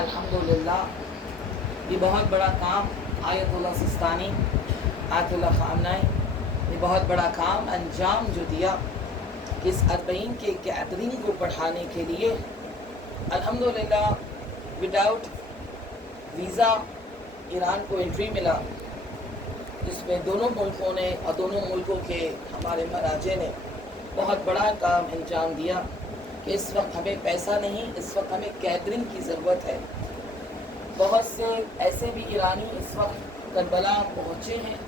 अल्हम्दुलिल्लाह ये बहुत बड़ा काम आयतुल्लाह सिस्तानी आयतुल्लाह खामनाई ने बहुत बड़ा काम अंजाम जो दिया इस 40 के गैदरिंग को बढ़ाने के लिए। अल्हम्दुलिल्लाह विदाउट वीज़ा ईरान को एंट्री मिला, जिसमें दोनों मुल्कों ने और दोनों मुल्कों के हमारे महाराजे ने बहुत बड़ा काम अंजाम दिया कि इस वक्त हमें पैसा नहीं, इस वक्त हमें गैदरिंग की ज़रूरत है। बहुत से ऐसे भी ईरानी इस वक्त करबला पहुँचे हैं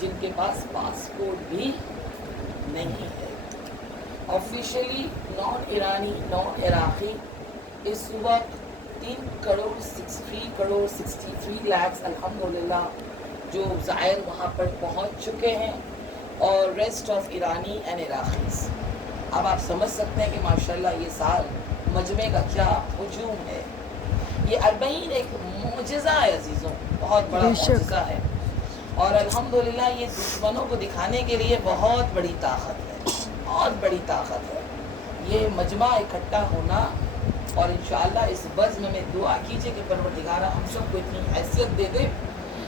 जिनके पास पासपोर्ट भी नहीं है। ऑफिशियली नॉन ईरानी नॉन इराक़ी इस वक्त 3,63 लाख अल्हम्दुलिल्लाह जो ज़ायर वहाँ पर पहुँच चुके हैं, और रेस्ट ऑफ ईरानी एंड इराक़ीज़। अब आप समझ सकते हैं कि माशाल्लाह ये साल मजमे का क्या हुजूम है। ये 40 एक मोजज़ा है अजीज़ों, बहुत बड़ा मोजज़ा है, और अल्हम्दुलिल्लाह ये दुश्मनों को दिखाने के लिए बहुत बड़ी ताकत है, बहुत बड़ी ताकत है ये मजमा इकट्ठा होना। और इंशाअल्लाह इस बज़्म में दुआ कीजिए कि परवरदिगार हम सबको इतनी हैसियत दे दे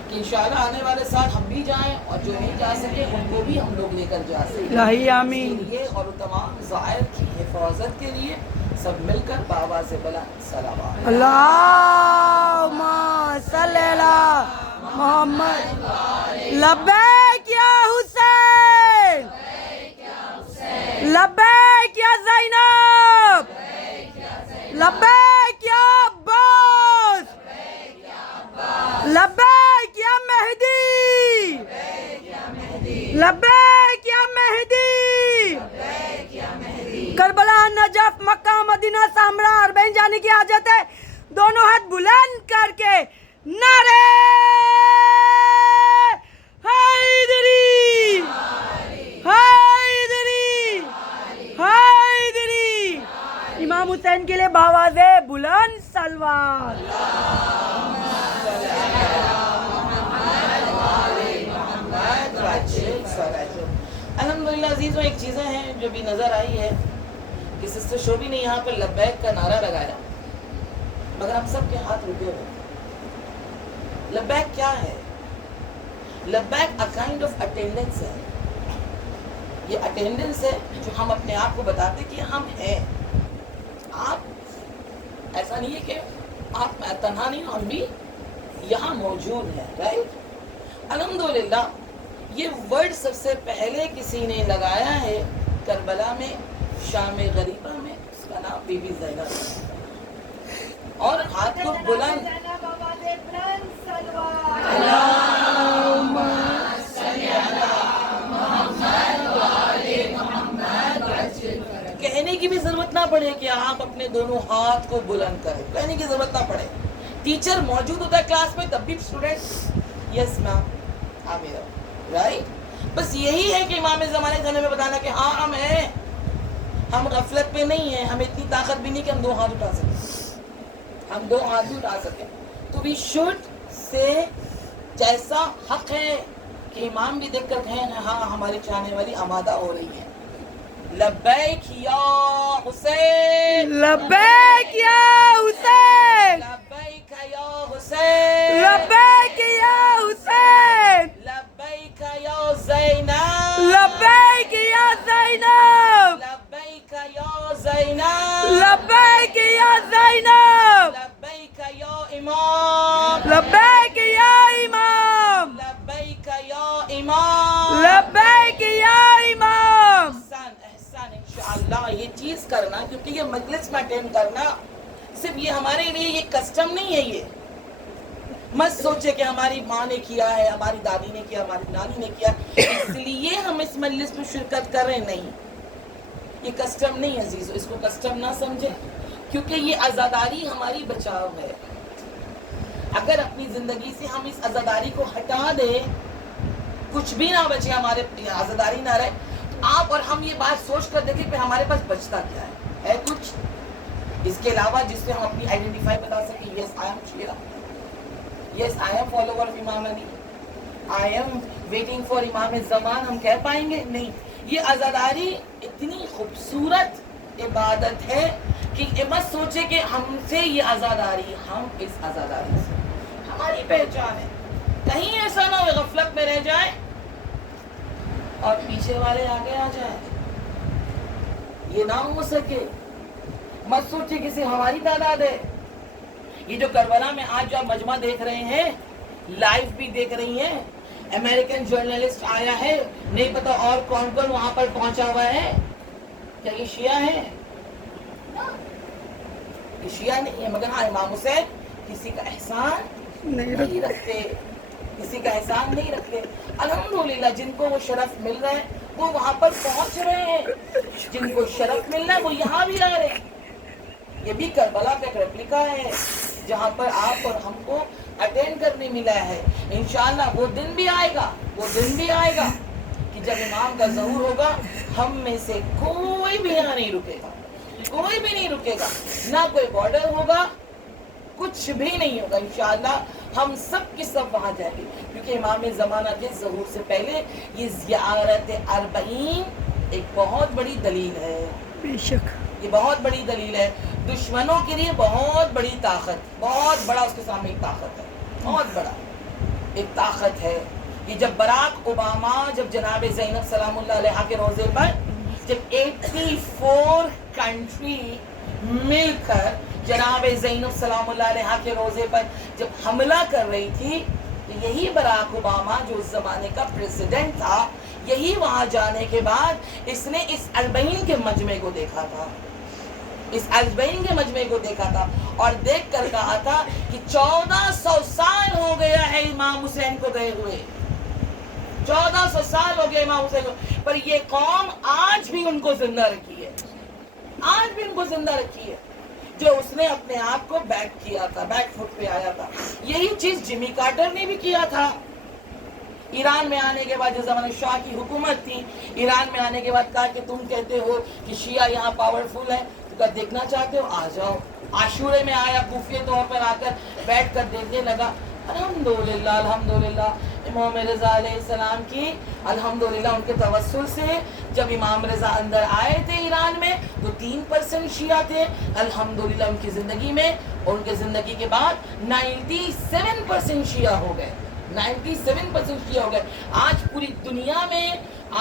कि इंशाअल्लाह आने वाले साल हम भी जाएं, और जो नहीं जा सके उनको भी हम लोग लेकर जा सकें। आमीन। और तमाम ज़ायर की हिफाजत के लिए सब मिलकर बाबा से बला सलावत अल्लाहुम्मा सल्ली अला मोहम्मद। लब्बैक या हुसैन, लब्बैक या ज़ैनब, लब्बैक या अब्बास, लब्बैक या मेहदी, लब्बैक या मेहदी। करबला, नजफ, मक्का, मदीना, सामरा और बहन जाने की हाजत है। दोनों हाथ बुलंद करके नारे हैदरी, हैदरी, हैदरी। इमाम हुसैन के लिए बावाज़े बुलंद सलवात। अल्हम्दुलिल्लाह अज़ीज़ों, एक चीज़ें हैं जो भी नज़र आई है कि सिस्टर शोभी ने यहाँ पर लब्बैक का नारा लगाया, मगर हम सब के हाथ रुके हुए। लब्बैक क्या है? लब्बैक अ काइंड ऑफ अटेंडेंस है। ये अटेंडेंस है जो हम अपने आप को बताते कि हम हैं। आप ऐसा नहीं है कि आप तन्हा नहीं, हम भी यहाँ मौजूद हैं, राइट। अल्हम्दुलिल्लाह ये वर्ड सबसे पहले किसी ने लगाया है करबला में, शाम गरीबा में, उसका नाम बीबी ज़ैनब। और हाथ को बुलंद कहने की भी जरूरत ना पड़े कि आप अपने दोनों हाथ को बुलंद करें, कहने की जरूरत ना पड़े। टीचर मौजूद होता है क्लास में, तब भी स्टूडेंट यस मैम, हाँ मेरा, राइट। बस यही है कि इमाम ज़माने के में बताना कि हाँ हम हैं, हम गफलत पे नहीं हैं, हमें इतनी ताकत भी नहीं कि हम 2 हाथ उठा सकें, हम 2 हाथ भी उठा सकें। तो वी शुड से जैसा हक है कि इमाम भी देख कर कहें हाँ हमारी चाहने वाली आमादा हो रही है। लब्बैक या हुसैन, लब्बैक या हुसैन, लब्बैक या हुसैन, लब्बैक या हुसैन, लब्बैक या ज़ैनब, लब्बैक या ज़ैनब, लब्बैक या ज़ैनब, लब्बैक या ज़ैनब, लब्बैक या इमाम, लब्बैक या इमाम, लब्बैक या इमाम, लब्बैक या इमाम। एहसान इंशाअल्लाह ये चीज़ करना, क्योंकि ये मजलिस में अटेंड करना सिर्फ ये हमारे लिए ये कस्टम नहीं है। ये मत सोचे कि हमारी माँ ने किया है, हमारी दादी ने किया, हमारी नानी ने किया, इसलिए हम इस मजलिस में शिरकत कर रहे हैं। नहीं, ये कस्टम नहीं है अजीज़ों, इसको कस्टम ना समझे, क्योंकि ये आज़ादारी हमारी बचाव है। अगर अपनी ज़िंदगी से हम इस आज़ादारी को हटा दें, कुछ भी ना बचे, हमारे आज़ादारी ना रहे, तो आप और हम ये बात सोच कर देखें कि हमारे पास बचता क्या है कुछ इसके अलावा जिससे हम अपनी आइडेंटिफाई बता सकें। यस आई एम शीरा, yes I am follower of Imam Ali, I am waiting for Imam Zaman, हम कह पाएंगे? नहीं। ये आज़ादारी इतनी खूबसूरत इबादत है कि ये मत सोचे कि हमसे ये आज़ादारी, हम इस आज़ादारी से हमारी पहचान है। कहीं ऐसा ना हो गफलत में रह जाए और पीछे वाले आगे आ जाए, ये ना हो सके। मत सोचिए किसी हमारी तादाद है। ये जो करबला में आज जो आप मजमा देख रहे हैं, लाइव भी देख रही हैं, अमेरिकन जर्नलिस्ट आया है, नहीं पता और कौन कौन वहां पर पहुंचा हुआ है, क्या ये शिया है? ये शिया नहीं है, मगर हाँ इमाम हुसैन किसी का एहसान नहीं रखते, किसी का एहसान नहीं रखते। अल्हम्दुलिल्लाह जिनको वो शरफ मिल रहा है वो वहां पर पहुंच रहे हैं, जिनको शरफ मिल रहा है वो यहाँ भी आ रहे हैं। ये भी करबला का एक रेप्लिका है जहाँ पर आप और हमको अटेंड करने मिला है। इंशाअल्लाह वो दिन भी आएगा, वो दिन भी आएगा कि जब इमाम का ज़हूर होगा, हम में से कोई भी यहाँ नहीं रुकेगा, कोई भी नहीं रुकेगा, ना कोई बॉर्डर होगा, कुछ भी नहीं होगा। इंशाअल्लाह हम सब की सब वहाँ जाएंगे, क्योंकि इमाम ज़माना के ज़हूर से पहले ये ज़ियारत अर्बईन एक बहुत बड़ी दलील है। बेशक ये बहुत बड़ी दलील है, दुश्मनों के लिए बहुत बड़ी ताकत, बहुत बड़ा उसके सामने एक ताकत है, बहुत बड़ा एक ताकत है। कि जब बराक ओबामा, जब जनाब ज़ैनब सलामुल्लाह अलैहा के रोज़े पर जब 84 कंट्री मिलकर जनाब ज़ैनब सलामुल्लाह अलैहा के रोज़े पर जब हमला कर रही थी, तो यही बराक ओबामा जो उस ज़माने का प्रेसिडेंट था, यही वहाँ जाने के बाद इसने इस अर्बईन के मजमे को देखा था, इस अर्बईन के मजमे को देखा था और देख कर कहा था कि 1400 साल हो गया है इमाम हुसैन को गए हुए, 1400 साल हो गए इमाम हुसैन को, पर ये कौम आज भी उनको जिंदा रखी है, आज भी उनको जिंदा रखी है। जो उसने अपने आप को बैक किया था, बैक फुट पे आया था, यही चीज जिमी कार्टर ने भी किया था। ईरान में आने के बाद, जिस जमाने शाह की हुकूमत थी, ईरान में आने के बाद कहा कि तुम कहते हो कि शिया यहाँ पावरफुल है, तो क्या देखना चाहते हो, आ जाओ। आशूरे में आया, खूफिया तौर पर आकर बैठ कर देखने लगा। अल्हम्दुलिल्लाह, अल्हम्दुलिल्लाह इमाम रज़ा अलैहिस्सलाम की अल्हम्दुलिल्लाह उनके तवस्सुल से जब इमाम रज़ा अंदर आए थे ईरान में, तो 3% शिया थे अल्हम्दुलिल्लाह उनकी ज़िंदगी में, और उनके ज़िंदगी के बाद 97% शिया हो गए, 97% शिया हो गए। आज पूरी दुनिया में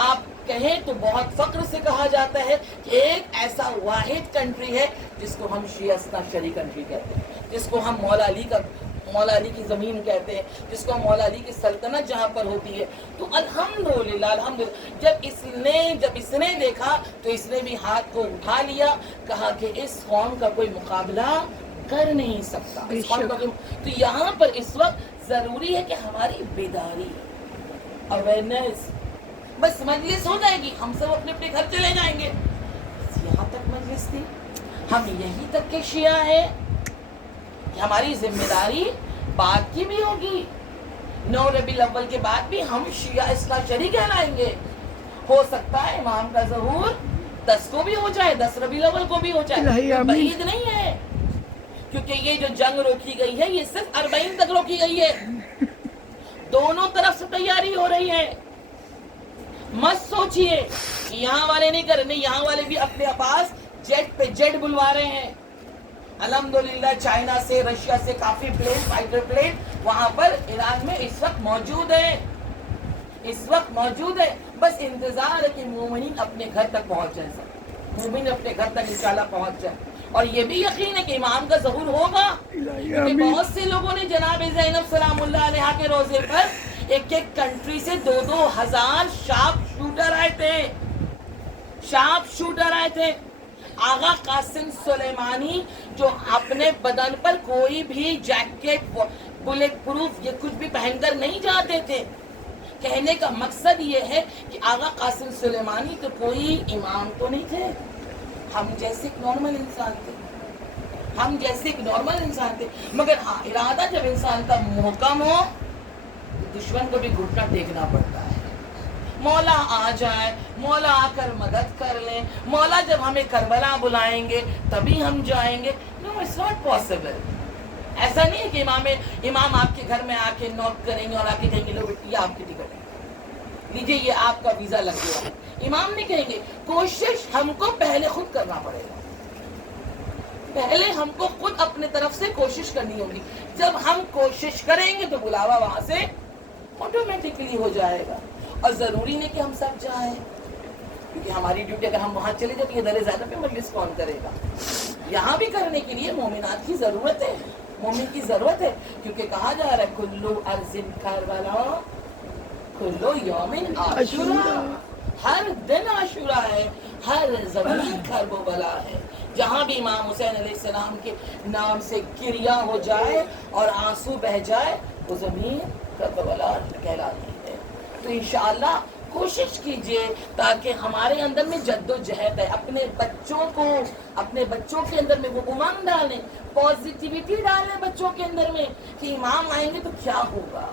आप कहें तो बहुत फख्र से कहा जाता है कि एक ऐसा वाहिद कंट्री है जिसको हम शिया शरी कंट्री कहते हैं, जिसको हम मौला अली की ज़मीन कहते हैं, जिसको हम मौला अली की सल्तनत जहाँ पर होती है। तो अल्हम्दुलिल्लाह, अल्हम्दुलिल्लाह जब इसने देखा तो इसने भी हाथ को उठा लिया, कहा कि इस कौम का कोई मुकाबला कर नहीं सकता, इस कौम का। तो यहाँ पर इस वक्त ज़रूरी है कि हमारी बेदारी, अवेयरनेस, बस मजलिस हो जाएगी, हम सब अपने अपने घर चले जाएंगे, यहाँ तक मजलिस थी, हम यहीं तक के शिया हैं कि हमारी जिम्मेदारी बाद की भी होगी। 9 रबीउल अव्वल के बाद भी हम शिया इस्ना शरी कहलाएंगे। हो सकता है इमाम का ज़हूर 10 को भी हो जाए, 10 रबीउल अव्वल को भी हो जाए, बईद नहीं है, क्योंकि ये जो जंग रोकी गई है ये सिर्फ अर्बईन तक रोकी गई है, दोनों तरफ से तैयारी हो रही है। मत सोचिए कि यहाँ वाले नहीं कर रहे, यहाँ वाले भी अपने पास जेट पे जेट बुलवा रहे हैं। अल्हम्दुलिल्लाह चाइना से, रशिया से काफी प्लेन, फाइटर प्लेन वहां पर ईरान में इस वक्त मौजूद है, इस वक्त मौजूद है। बस इंतजार है कि मोमिन अपने घर तक पहुंच जाए, मोमिन अपने घर तक इंशाल्लाह पहुंच जाए। और ये भी यकीन है कि इमाम का ज़हूर होगा, क्योंकि बहुत से लोगों ने जनाब ज़ैनब सलामुल्लाह अलैहा के रोजे पर एक एक कंट्री से 2-2 हजार शार्प शूटर आए थे, शार्प शूटर आए थे। आगा कासिम सुलेमानी जो अपने बदन पर कोई भी जैकेट, बुलेट प्रूफ ये कुछ भी पहनकर नहीं जाते थे। कहने का मकसद ये है कि आगा कासिम सुलेमानी तो कोई इमाम तो नहीं थे, हम जैसे एक नॉर्मल इंसान थे, हम जैसे एक नॉर्मल इंसान थे। मगर हाँ, इरादा जब इंसान का मुहकम हो तो दुश्मन को भी घुटना टेकना पड़ता है। मौला आ जाए, मौला आकर मदद कर ले, मौला जब हमें करबला बुलाएंगे तभी हम जाएंगे। No, it's not possible. ऐसा नहीं है कि इमाम आपके घर में आके नॉक करेंगे और आके कहेंगे लो बेटी आपकी टिकट है। لیجیے یہ آپ کا ویزا لگ گیا ہے. امام نہیں کہیں گے کوشش ہم کو پہلے خود کرنا پڑے گا, پہلے ہم کو خود اپنے طرف سے کوشش کرنی ہوگی. جب ہم کوشش کریں گے تو بلاوا وہاں سے آٹومیٹکلی ہو جائے گا. اور ضروری نہیں کہ ہم سب جائیں, کیونکہ ہماری ڈیوٹی اگر ہم وہاں چلے جائیں تو یہ در زیادہ پہ مجلس کون کرے گا. یہاں بھی کرنے کے لیے مومنات کی ضرورت ہے, مومن کی ضرورت ہے, کیونکہ کہا جا رہا ہے کلو ارض کربلا کلو یوم عاشورا, ہر دن عاشورا ہے, ہر زمین کرب و بلا ہے. جہاں بھی امام حسین علیہ السلام کے نام سے کریا ہو جائے اور آنسو بہ جائے وہ زمین کرب و بلا کہلاتی ہے. تو انشاءاللہ کوشش کیجئے تاکہ ہمارے اندر میں جد و جہد ہے, اپنے بچوں کو, اپنے بچوں کے اندر میں وہ امنگ ڈالیں, پازیٹیوٹی ڈالیں بچوں کے اندر میں کہ امام آئیں گے تو کیا ہوگا,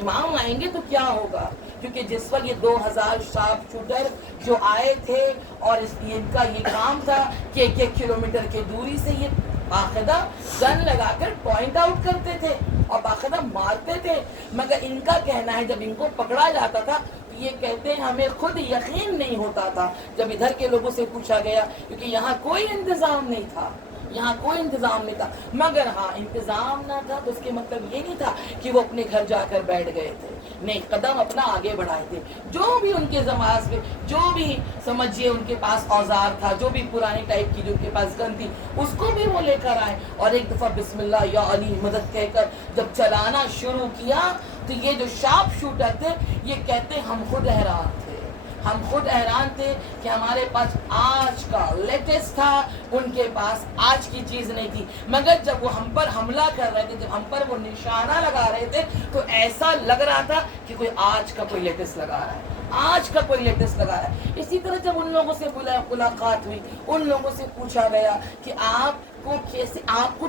امام آئیں گے تو کیا ہوگا. کیونکہ جس وقت یہ 2000 شارپ شوٹر جو آئے تھے اور ان کا یہ کام تھا کہ 1 کلومیٹر کی دوری سے یہ باقاعدہ گن لگا کر پوائنٹ آؤٹ کرتے تھے اور باقاعدہ مارتے تھے, مگر ان کا کہنا ہے جب ان کو پکڑا جاتا تھا تو یہ کہتے ہیں ہمیں خود یقین نہیں ہوتا تھا جب ادھر کے لوگوں سے پوچھا گیا, کیونکہ یہاں کوئی انتظام نہیں تھا, یہاں کوئی انتظام نہیں تھا. مگر ہاں انتظام نہ تھا تو اس کے مطلب یہ نہیں تھا کہ وہ اپنے گھر جا کر بیٹھ گئے تھے, نہیں, قدم اپنا آگے بڑھائے تھے. جو بھی ان کے زماز میں جو بھی سمجھیے ان کے پاس اوزار تھا, جو بھی پرانی ٹائپ کی جو ان کے پاس گن تھی, اس کو بھی وہ لے کر آئے اور ایک دفعہ بسم اللہ یا علی مدد کہہ کر جب چلانا شروع کیا تو یہ جو شارپ شوٹر تھے یہ کہتے ہم خود حیران تھے, ہم خود حیران تھے کہ ہمارے پاس آج کا لیٹسٹ تھا, ان کے پاس آج کی چیز نہیں تھی. مگر جب وہ ہم پر حملہ کر رہے تھے, جب ہم پر وہ نشانہ لگا رہے تھے تو ایسا لگ رہا تھا کہ کوئی آج کا کوئی لیٹسٹ لگا رہا ہے, آج کا کوئی لیٹسٹ لگا رہا ہے. اسی طرح جب ان لوگوں سے ملاقات ہوئی, ان لوگوں سے پوچھا گیا کہ آپ کو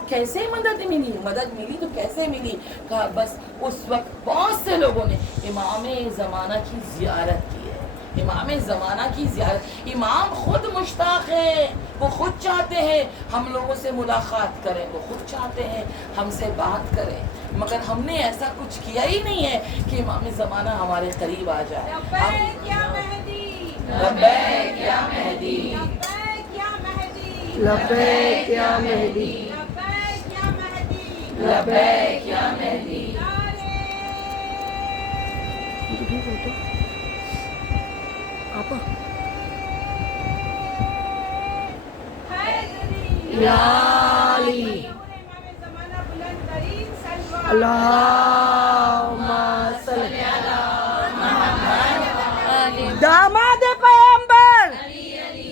کیسے مدد ملی تو کیسے ملی, کہا بس اس وقت بہت سے لوگوں نے امام زمانہ کی زیارت کی ہے, امام زمانہ کی زیارت. امام خود مشتاق ہیں, وہ خود چاہتے ہیں ہم لوگوں سے ملاقات کریں, وہ خود چاہتے ہیں ہم سے بات کریں, مگر ہم نے ایسا کچھ کیا ہی نہیں ہے کہ امام زمانہ ہمارے قریب آ جائے. لبیک یا مہدی, لبیک یا مہدی, لبیک یا مہدی, لبیک یا مہدی, لبیک یا مہدی, لبیک یا مہدی. یا علی اللہم صلی داماد پیغمبر,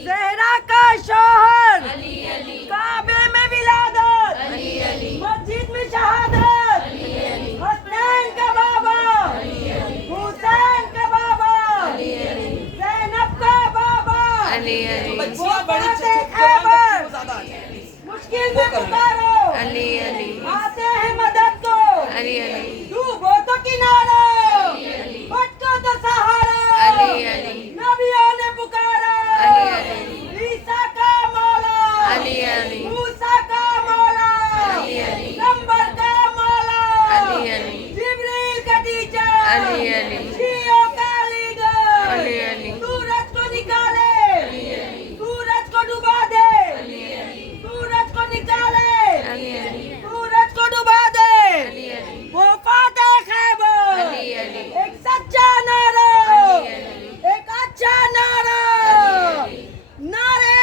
زہرا کا شوہر, کعبے میں ولادت, مسجد میں شہادت, حسنین کا بابا, حسین کا بابا, زینب کا بابا, بچیاں بڑی خیبر, زیادہ آ جائیں. مشکل میں پکارو, آتے ہیں مدد کو, ڈوبو تو کنارا, بھٹکو تو سہارا, نبیوں نے پکارا, عیسیٰ کا مولا, موسیٰ کا مولا, نمبر کا مولا, جبریل کا ٹیچر, شیعوں کا لیڈر, سورج کو نکالے, سورج کو ڈبا دے, سورج کو نکالے, سورج کو ڈبا دے, وہ فاتح خیبر, ایک سچا نعرہ, ایک اچھا نعرہ, نعرے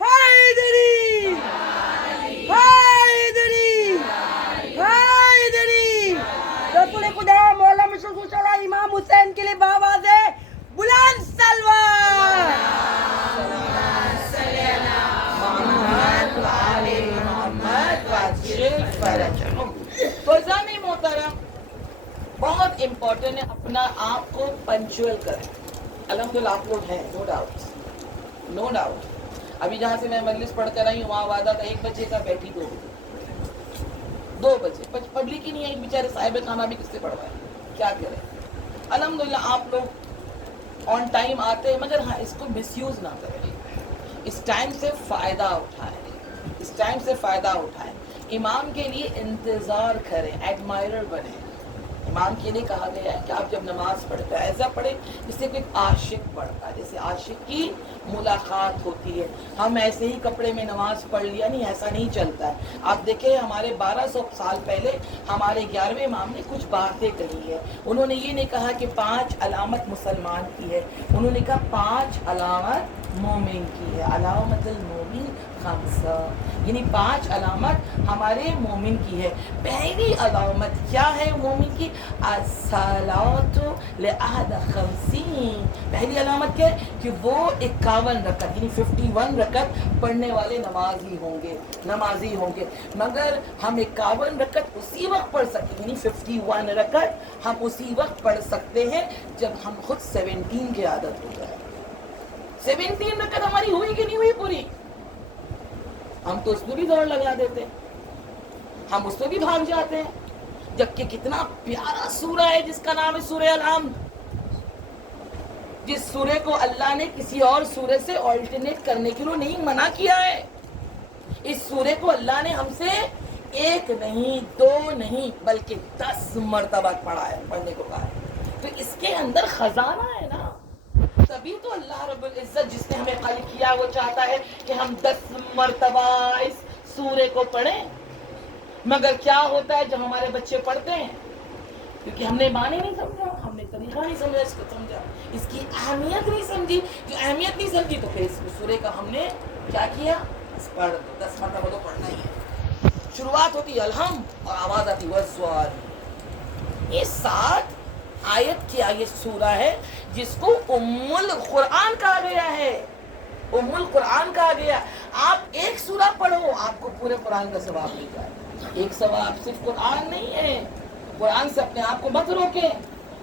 حیدری, حیدری, حیدری. رسول خدا مولا مشرف صلی امام حسین کے لیے باواز ہے بلند سلوار. فضا میں محترم بہت امپورٹنٹ ہے اپنا آپ کو پنچوئل کریں. الحمدللہ آپ لوگ ہیں, نو ڈاؤٹ, نو ڈاؤٹ. ابھی جہاں سے میں مجلس پڑھ کر آئی ہوں وہاں وعدہ تھا 1 بجے کا, بیٹھی 2 بجے. پبلک ہی نہیں ہے, بیچارے صاحب خانہ بھی کس سے پڑھوائے, کیا کریں. الحمدللہ آپ لوگ آن ٹائم آتے ہیں, مگر ہاں اس کو مس یوز نہ کریں, اس ٹائم سے فائدہ اٹھائیں, اس ٹائم سے فائدہ اٹھائیں. امام کے لیے انتظار کریں, ایڈمائرر بنیں, इमाम के लिए कहा गया है कि आप जब नमाज पढ़ते हैं ऐसा पढ़े जिससे कोई आशिक पढ़ता है, जैसे आशिक की मुलाकात होती है। हम ऐसे ही कपड़े में नमाज पढ़ लिया नहीं, ऐसा नहीं चलता है। आप देखें हमारे 1200 साल पहले हमारे 11वें इमाम ने कुछ बातें कही है। उन्होंने ये नहीं कहा कि 5 अलामत मुसलमान की है, उन्होंने कहा 5 अलामत मोमिन की है। अलामतुल मोमिन खम्सा, यानी 5 अलामत हमारे मोमिन की है। पहली अलामत क्या है मोमिन की? अस्सलातु लिअहद खम्सीन। पहली अलामत क्या है? कि वो 51 रकअत यानी 51 रकअत पढ़ने वाले नमाजी होंगे। मगर हम 51 रकअत उसी वक्त पढ़ सकते, यानी 51 रकअत हम उसी वक्त पढ़ सकते हैं जब हम खुद 17 की आदत हो जाए। 17 रकअत हमारी हुई कि नहीं हुई पूरी? हम तो उसमें भी दौड़ लगा देते हैं, हम उसमें भी भाग जाते हैं। जबकि कितना प्यारा सूरा है जिसका नाम है सूरह अल-हम्द, जिस सूरे को अल्लाह ने किसी और सूरे से ऑल्टरनेट करने के लिए नहीं मना किया है। इस सूरे को अल्लाह ने हमसे 1 नहीं 2 नहीं बल्कि 10 मर्तबा पढ़ने को कहा है। तो इसके अंदर खजाना है ना। तभी तो अल्लाह रब्बुल इज्जत जिसने हमें खल्क किया वो चाहता है कि हम 10 मर्तबा इस सूरे को पढ़ें। मगर क्या होता है जब हमारे बच्चे पढ़ते हैं, क्योंकि हमने माने नहीं समझा, हमने तरीका नहीं समझा, इसको समझा, इसकी अहमियत नहीं समझी। जो अहमियत नहीं समझी तो फिर इस सूरे का हमने क्या किया? बस पढ़ दो, 10 मर्तबा तो पढ़ना ही है। शुरुआत होती है अलहम्द और आवाज आती वज़्वार। ये 7 आयत की ये सूरा है जिसको उम्मुल कुरान कहा गया है। उम्मुल कुरान कहा गया। आप एक सूरा पढ़ो आपको पूरे कुरान का सवाब मिल जाए। एक सवाब सिर्फ कुरान नहीं है। कुरान से अपने आप को मत रोके,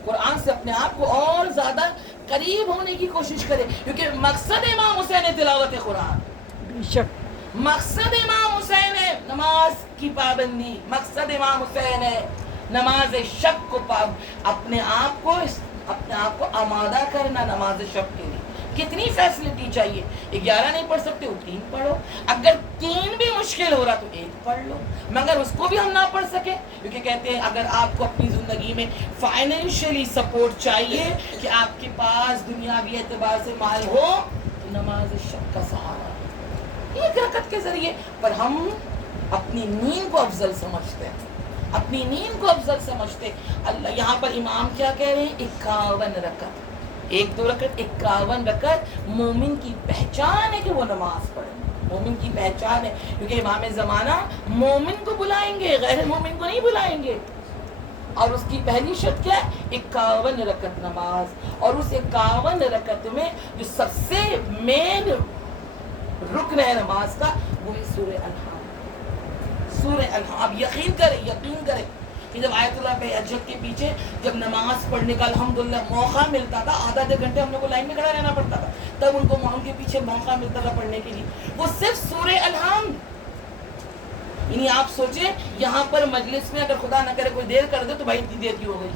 कुरान से अपने आप को और ज्यादा करीब होने की कोशिश करें, क्योंकि मकसद इमाम हुसैन है तिलावत कुरान। बेशक मकसद इमाम हुसैन है नमाज की पाबंदी, मकसद इमाम हुसैन है नमाज शब को अपने आप को आमादा करना नमाज शब के लिए। कितनी फैसिलिटी चाहिए? 11 नहीं पढ़ सकते वो 3 पढ़ो, अगर 3 भी मुश्किल हो रहा तो 1 पढ़ लो। मगर उसको भी हम ना पढ़ सके, क्योंकि कहते हैं अगर आपको अपनी जिंदगी में फाइनेंशियली सपोर्ट चाहिए कि आपके पास दुनियावी एतबार से माल हो, तो नमाज शब का सहारा 1 रकअत के जरिए। पर हम अपनी नींद को अफजल समझते हैं, अपनी नींद को अफजल समझते। अल्लाह यहाँ पर इमाम क्या कह रहे हैं? 51 रकअत, 1-2 रकअत 51 रकअत मोमिन की पहचान है कि वो नमाज पढ़े। मोमिन की पहचान है, क्योंकि इमाम ज़माना मोमिन को बुलाएंगे, गैर मोमिन को नहीं बुलाएंगे। और उसकी पहली शर्त क्या है? 51 रकअत नमाज। और उस 51 रकअत में जो सबसे मेन रुकन है नमाज का वो है सूरह अल-हम्द। सूरह अल-हम्द आप यकीन करें कि जब आयतुल्लाह बहज्जत के पीछे जब नमाज पढ़ने का अल्हम्दुलिल्लाह मौका मिलता था, आधा घंटे हम लोग को लाइन में खड़ा रहना पड़ता था, तब उनको उनके पीछे मौका मिलता था पढ़ने के लिए, वो सिर्फ सूरह अल-हम्द। यानी आप सोचे यहाँ पर मजलिस में अगर खुदा ना करे कोई देर कर दे तो भाई इतनी देर क्यों हो गई,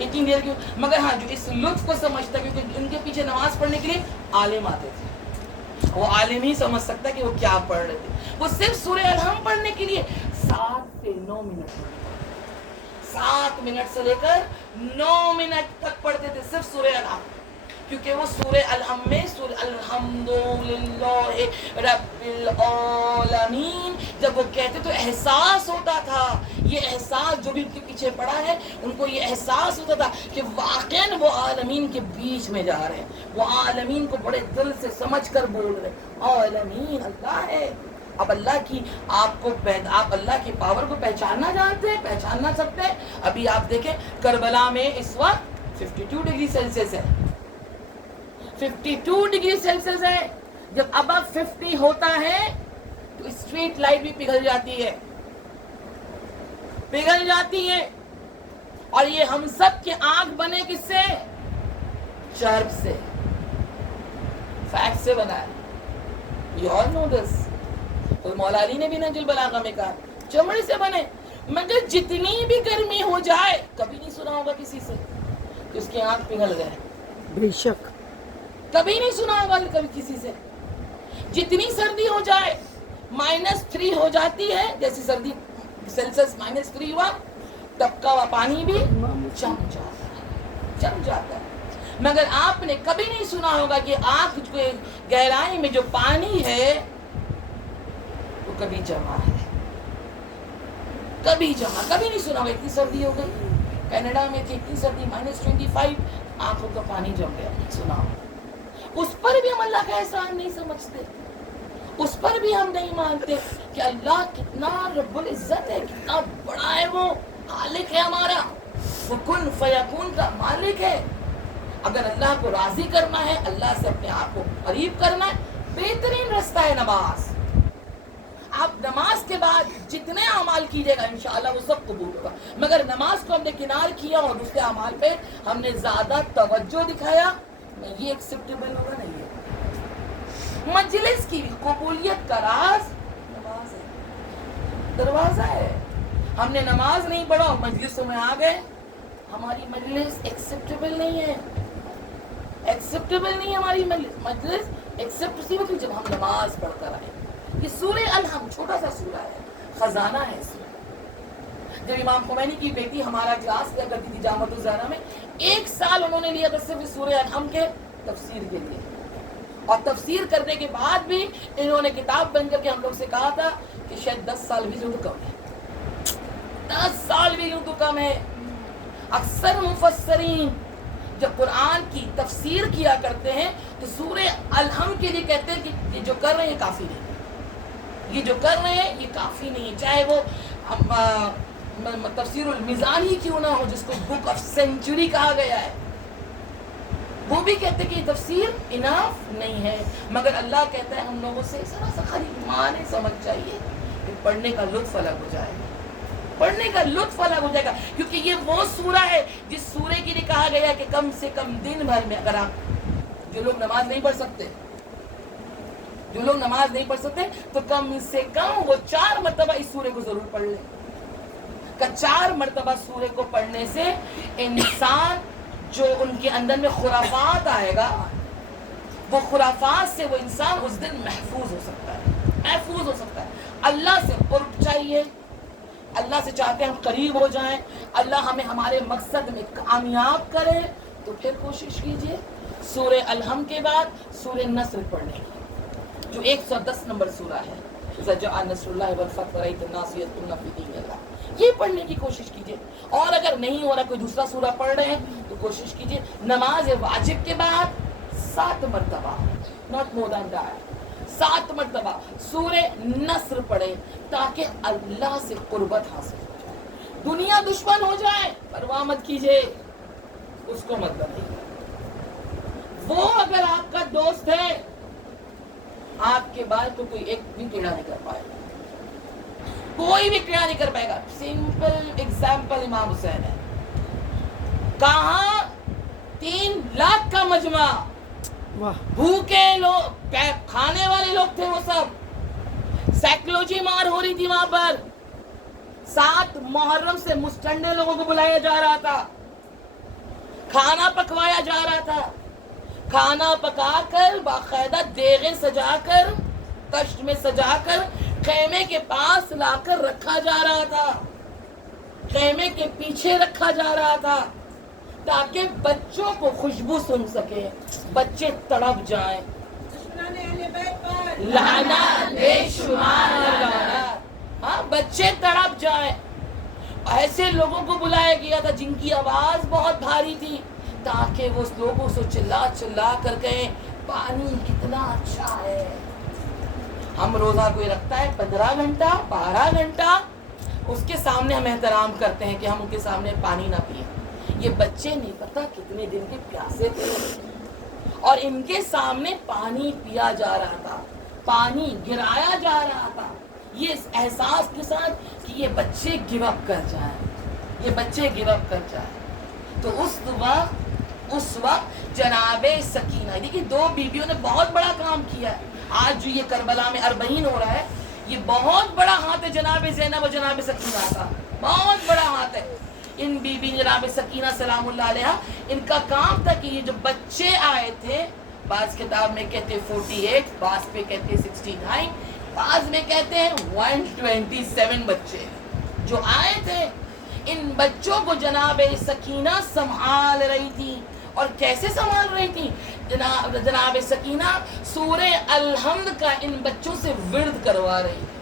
इतनी देर क्यों? मगर हाँ, जो इस लुत्फ को समझता, क्योंकि उनके पीछे नमाज पढ़ने के लिए आलिम आते थे, वो आलिम ही समझ सकता कि वो क्या पढ़ रहे थे। वो सिर्फ सूरह अल-हम्द पढ़ने के लिए 7 से 9 मिनट, 7 मिनट से लेकर 9 मिनट तक पढ़ते थे सिर्फ सूरह अल-हम्द। क्योंकि वो सूरह अल-हम्द में सूरह अल्हम्दुलिल्लाहि रब्बिल आलमीन जब वो कहते तो एहसास होता था, ये एहसास जो भी उनके पीछे पड़ा है उनको ये एहसास होता था कि वाक़ई वो आलमीन के बीच में जा रहे हैं, वो आलमीन को बड़े दिल से समझ कर बोल रहे हैं। आलमीन अल्लाह है। अब अल्लाह की आप अल्लाह की पावर को पहचानना जानते हैं, पहचानना सकते हैं। अभी आप देखें करबला में इस वक्त 52 डिग्री सेल्सियस है, 52 डिग्री सेल्सियस है। जब अब 50 होता है तो स्ट्रीट लाइट भी पिघल जाती है, पिघल जाती है। और ये हम सब के आंख बने किससे? चर्ब से, फैट से बना है। You all know this। तो मौला अली ने भी नहजुल बलागा में कहा चमड़े से बने। मगर जितनी भी गर्मी हो जाए, कभी नहीं सुना होगा किसी से कि उसके आंख पिघल गए, बेशक कभी नहीं सुना होगा कभी किसी से। जितनी सर्दी हो जाए, -3 हो जाती है, जैसी सर्दी सेल्सियस -3 हुआ, टपका हुआ पानी भी जम जाता है। मगर आपने कभी नहीं सुना होगा कि आग की गहराई में जो पानी है वो कभी जमा है, कभी नहीं सुना होगा। इतनी सर्दी हो गई, कनाडा में थी इतनी सर्दी, -25, आंखों का पानी जम गया, नहीं सुना होगा। उस पर भी हम अल्लाह का एहसान नहीं समझते, उस पर भी हम नहीं मानते कि अल्लाह कितना रब्बुल इज्जत है, कितना बड़ा है, वो मालिक है हमारा, वो कुन फयकून का मालिक है। अगर अल्लाह को राजी करना है, अल्लाह से अपने आप को करीब करना है, बेहतरीन रास्ता है नमाज। आप नमाज के बाद जितने अमाल कीजिएगा इंशाअल्लाह वो सब कबूल होगा। मगर नमाज को हमने किनार किया और दूसरे अमाल पे हमने ज्यादा तवज्जो दिखाया, नहीं, ये एक्सेप्टेबल होगा नहीं है। मजलिस की कबूलियत का राज नमाज है, दरवाजा है। हमने नमाज नहीं पढ़ा और मजलिसों में आ गए, हमारी मजलिस एक्सेप्टेबल नहीं है, एक्सेप्टेबल नहीं है हमारी मजलिस। एक्सेप्ट उसी वक्त जब हम नमाज पढ़कर आए। ये सूरे अलहम छोटा सा सूरा है, खजाना है इसमें। जब इमाम खुमैनी की बेटी हमारा क्लास लिया करती थी जामअतुल ज़हरा में, 1 साल उन्होंने लिया था सिर्फ सूरे अलहम के तफसीर के लिए, और तफसीर करने के बाद भी इन्होंने किताब बन करके हम लोग से कहा था कि शायद 10 साल भी यूं तो कम है, 10 साल भी यूं तो कम है। अक्सर मुफस्सरीन जब कुरान की तफसीर किया करते हैं तो सूरे अलहम के लिए कहते हैं कि ये जो कर रहे हैं काफी नहीं, ये जो कर रहे हैं ये काफी नहीं, चाहे वो तफसीरुल मिज़ान ही क्यों ना हो, जिसको बुक ऑफ सेंचुरी कहा गया है, वो भी कहते हैं कि तफसीर इनाफ नहीं है। मगर अल्लाह कहता है हम लोगों से जरा सा खाली माने समझ चाहिए कि पढ़ने का लुत्फ अलग हो जाएगा, पढ़ने का लुत्फ अलग हो जाएगा। क्योंकि ये वो सूरा है जिस सूरे के लिए कहा गया कि कम से कम दिन भर में, अगर आप जो लोग नमाज नहीं पढ़ सकते, तो कम से कम वो 4 मरतबा इस सूरे को जरूर पढ़ ले। 4 मरतबा सूरे को पढ़ने से इंसान जो उनके अंदर में खुराफात आएगा, वो खुराफात से वो इंसान उस दिन महफूज हो सकता है। अल्लाह से कुर्ब चाहिए, अल्लाह से चाहते हैं हम करीब हो जाएं, अल्लाह हमें हमारे मकसद में कामयाब करे, तो फिर कोशिश कीजिए सूरे अलहम के बाद सूरे नस्र पढ़ने की, जो 110 नंबर सूरा है, ये पढ़ने की कोशिश कीजिए। और अगर नहीं हो रहा, कोई दूसरा सूरा पढ़ रहे हैं तो कोशिश कीजिए नमाज वाजिब के बाद 7 मरतबा, नॉट मोर देन दैट, 7 मरतबा सूरे नस्र पढ़े, ताकि अल्लाह से कुर्बत हासिल हो जाए। दुनिया दुश्मन हो जाए परवाह मत कीजिए, उसको मत बनाइए। वो अगर आपका दोस्त है, आपके बाल को कोई एक भी टेढ़ा नहीं कर पाएगा, कोई भी टेढ़ा नहीं कर पाएगा। सिंपल एग्जाम्पल इमाम हुसैन है, कहा 3 लाख का मजमा, भूखे लोग, खाने वाले लोग थे, वो सब साइकोलॉजी मार हो रही थी वहां पर। 7 मुहर्रम से मुस्टंडे लोगों को बुलाया जा रहा था, खाना पकवाया जा रहा था, खाना पकाकर बाकायदा देगे सजाकर, तश्त में सजाकर खेमे के पास लाकर रखा जा रहा था, खेमे के पीछे रखा जा रहा था, ताकि बच्चों को खुशबू सुन सके, बच्चे तड़प जाएं। लाना बेशुमार लाना, हाँ, बच्चे तड़प जाएं। ऐसे लोगों को बुलाया गया था जिनकी आवाज बहुत भारी थी, ताकि वो लोगों से चिल्ला चिल्ला कर कहे पानी कितना अच्छा है। हम रोजा कोई रखता है 15 घंटा 12 घंटा, उसके सामने हम एहतराम करते हैं कि हम उनके सामने पानी ना पिए। ये बच्चे नहीं पता कितने दिन के प्यासे थे, और इनके सामने पानी पिया जा रहा था, पानी गिराया जा रहा था, ये इस एहसास के साथ कि ये बच्चे गिव अप कर जाएं, ये बच्चे गिव अप कर जाएं। तो उस वक्त जनाबे सकीना, देखिए 2 बीबियों ने बहुत बड़ा काम किया है। आज जो ये करबला में अरबईन हो रहा है, ये बहुत बड़ा हाथ है जनाबे ज़ैनब और जनाबे सकीना का, बहुत बड़ा हाथ है। इन बीबी जनाबे सकीना सलामुल्लाह अलैहा, इनका काम था कि ये जो बच्चे आए थे, बाज़ किताब में कहते 48, बाज़ पे कहते 69, बाज़ में कहते हैं 127 बच्चे जो आए थे, ان بچوں کو جناب سکینہ سنبھال رہی تھی. اور کیسے سنبھال رہی تھی؟ جناب سکینہ سورہ الحمد کا ان بچوں سے ورد کروا رہی تھی.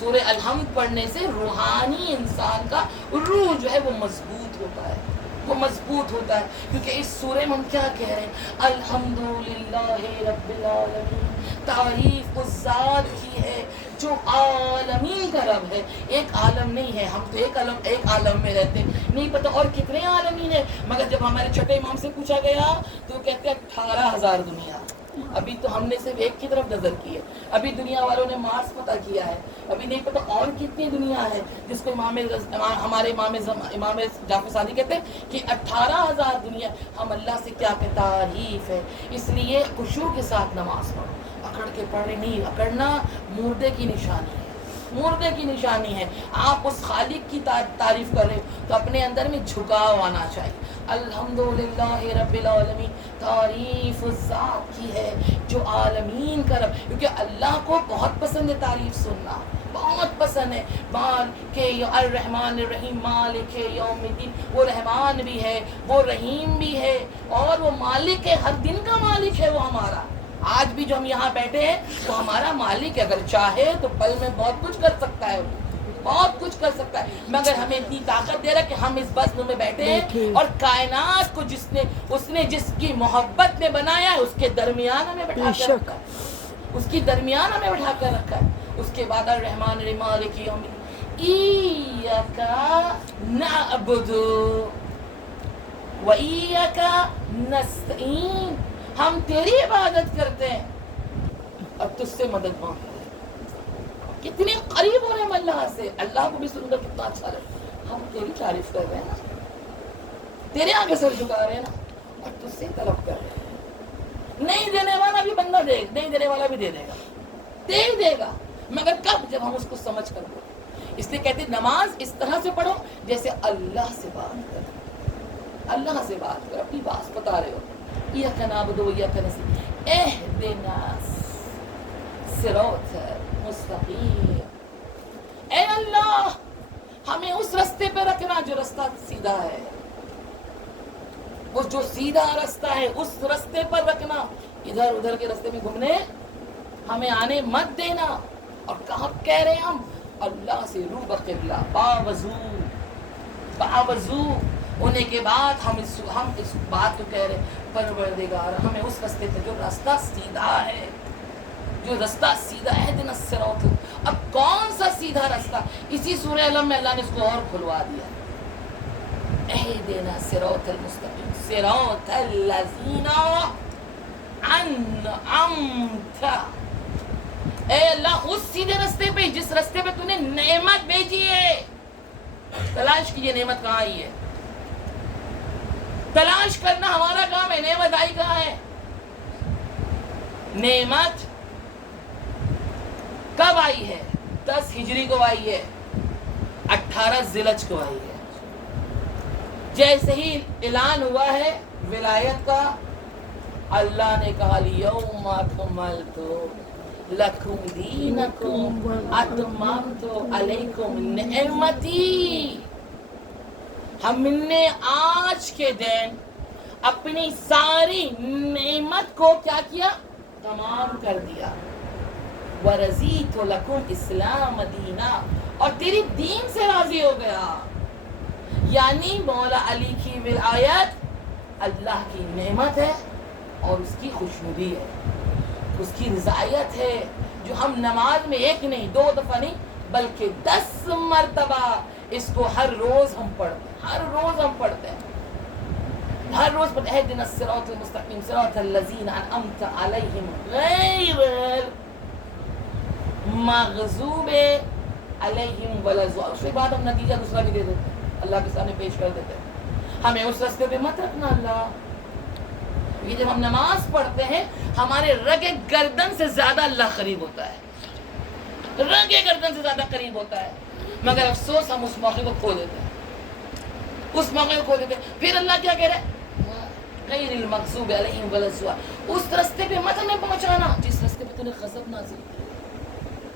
سورہ الحمد پڑھنے سے روحانی انسان کا روح جو ہے وہ مضبوط ہوتا ہے، وہ مضبوط ہوتا ہے. کیونکہ اس سورہ میں ہم کیا کہہ رہے ہیں؟ الحمدللہ رب العالمین، تعریف اس ذات کی ہے جو عالمین کا رب ہے. ایک عالم نہیں ہے، ہم تو ایک عالم میں رہتے ہیں، نہیں پتہ اور کتنے عالمین ہیں. مگر جب ہمارے چھٹے امام سے پوچھا گیا تو وہ کہتے ہیں 18,000 دنیا. ابھی تو ہم نے صرف ایک کی طرف نظر کی ہے. ابھی دنیا والوں نے مارس پتہ کیا ہے، ابھی نہیں پتہ اور کتنی دنیا ہے. جس کو ہمارے امام جعفر صادق کہتے ہیں کہ 18,000 دنیا. ہم اللہ سے کیا کہ تعریف ہے. اس لیے خشوع کے ساتھ نماز پڑھو. اکڑ کے پڑھے نہیں، اکڑنا مردے کی نشانی ہے، مردے کی نشانی ہے. آپ اس خالق کی تعریف کر رہے ہو تو اپنے اندر میں جھکاؤ آنا چاہیے. الحمدللہ رب العالمین، تعریف اس ذات کی ہے جو عالمین کا رب. کیونکہ اللہ کو بہت پسند ہے تعریف سننا، بہت پسند ہے. کہ الرحمن الرحیم مالک یوم الدین، وہ رحمان بھی ہے، وہ رحیم بھی ہے، اور وہ مالک ہے، ہر دن کا مالک ہے وہ ہمارا. آج بھی جو ہم یہاں بیٹھے ہیں وہ ہمارا مالک ہے. اگر چاہے تو پل میں بہت کچھ کر سکتا ہے، بہت کچھ کر سکتا ہے. مگر ہمیں اتنی طاقت دے رہا ہے کہ ہم اس بزم میں بیٹھے ہیں اور کائنات کو اس نے جس کی محبت میں بنایا ہے اس کے درمیان ہمیں بٹھا کر رکھا ہے، اس کی درمیان ہمیں بٹھا کر رکھا ہے. اس کے بعد الرحمن الرحیم مالک یوم ایاک نعبد و ایاک نستعین، ہم تیری عبادت کرتے ہیں اور تجھ سے مدد مانگتے ہیں. کتنے قریب ہو رہے ہیں ہم اللہ سے. اللہ کو بھی سن کر کتنا اچھا لگا. ہم تیری تعریف کر رہے ہیں نا، تیرے آگے سر جھکا رہے ہیں نا، اور تجھ سے طلب کر رہے ہیں. نہیں دینے والا بھی بندہ دے، نہیں دینے والا بھی دے دے گا، دے ہی دے گا. مگر کب؟ جب ہم اس کو سمجھ کر پڑھیں. اس لیے کہتے ہیں نماز اس طرح سے پڑھو جیسے اللہ سے بات کرو. اللہ سے بات کرو، اپنی بات بتا رہے ہو. ایاک نعبد و ایاک نستعین اہدنا الصراط المستقیم. اے اللہ ہمیں اس رستے پہ رکھنا جو رستہ سیدھا ہے، وہ جو سیدھا رستہ ہے اس رستے پر رکھنا. ادھر ادھر کے رستے میں گھومنے ہمیں آنے مت دینا. اور کہاں کہہ رہے ہیں ہم؟ اللہ سے رو بقبلہ باوضو ہونے کے بعد ہم اس بات کو کہہ رہے ہیں پروردگار ہمیں اس رستے پہ جو راستہ سیدھا ہے، جو رستہ سیدھا ہے دن الصراط. اب کون سا سیدھا رستہ؟ اسی سورہ علم میں اللہ نے اس کو اور کھلوا دیا. اہدنا الصراط المستقیم صراط الذین انعمت. اے اللہ اس سیدھے رستے پہ جس رستے پہ تو نے نعمت بھیجی ہے. تلاش کیجئے نعمت کہاں آئی ہے. تلاش کرنا ہمارا کام ہے. نعمت آئی کہاں ہے؟ نعمت کب آئی ہے؟ 10 ہجری کو آئی ہے، 18 ذیلحج کو آئی ہے. جیسے ہی اعلان ہوا ہے ولایت کا، اللہ نے کہا الیوم اکملت لکم دینکم اتممت علیکم نعمتی. ہم نے آج کے دن اپنی ساری نعمت کو کیا کیا؟ تمام کر دیا. ورضیت لکم اسلام دینا، اور تیری دین سے راضی ہو گیا. یعنی مولا علی کی ولایت اللہ کی نعمت ہے اور اس کی خوشنودی ہے، اس کی رضایت ہے، جو ہم نماز میں ایک نہیں 2 دفعہ نہیں بلکہ 10 مرتبہ اس کو ہر روز ہم پڑھتے ہیں. ہر روز ہم پڑھتے ہیں، ہر روز پڑھتے ہیں. اہدنا الصراط المستقیم صراط الذین انعمت علیہم غیر المغضوب علیہم ولا الضالین. اس کے بعد ہم نتیجہ دوسرا بھی دے دیتے ہیں، اللہ کے سامنے پیش کر دیتے ہیں. ہمیں اس راستے پہ مت رکھنا اللہ. یہ جب ہم نماز پڑھتے ہیں ہمارے رگ گردن سے زیادہ اللہ قریب ہوتا ہے، رگ گردن سے زیادہ قریب ہوتا ہے. مگر افسوس ہم اس موقع کو کھو دیتے ہیں، اس موقع کو کھو دیتے ہیں. پھر اللہ کیا کہہ رہا ہے؟ غیر المغضوب علیہم ولا الضالین. اس راستے پہ مت ہمیں پہنچانا جس راستے پہ تو نے غضب نازل کیا.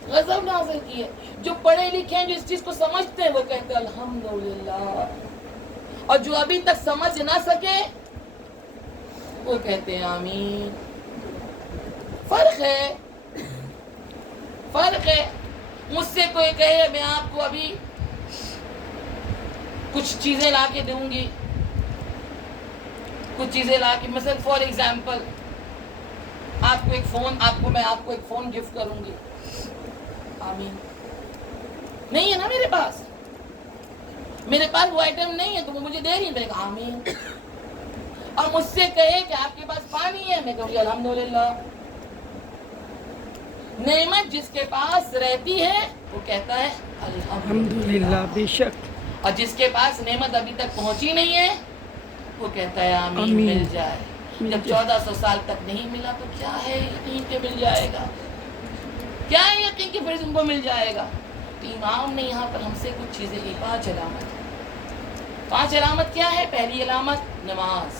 गजब नाज़िल की है। जो पढ़े लिखे हैं, जो इस चीज को समझते हैं, वो कहते हैं अल्हम्दुलिल्लाह, और जो अभी तक समझ ना सके वो कहते हैं आमीन। फर्क है। मुझसे कोई कहे मैं आपको अभी कुछ चीजें ला के दूंगी, कुछ चीजें ला के, मतलब फॉर एग्जाम्पल आपको एक फोन गिफ्ट करूंगी, आमीन। नहीं है ना मेरे पास वो आइटम नहीं है, तो वो मुझे दे नहीं देगा, आमीन। और मुझसे कहे कि आपके पास पानी है, मैं कहूँगी अल्हम्दुलिल्लाह। नेमत जिसके पास रहती है वो कहता है अल्हम्दुलिल्लाह, बेशक। और जिसके पास नेमत अभी तक पहुंची नहीं है वो कहता है आमीन, मिल जाए। जब 1400 साल तक नहीं मिला तो क्या है यकीन के मिल जाएगा, क्या है यकीन कि फिर तुमको मिल जाएगा। तो इमाम ने यहाँ पर हमसे कुछ चीजें की, 5 अलामत। 5 अलामत क्या है? पहली अलामत नमाज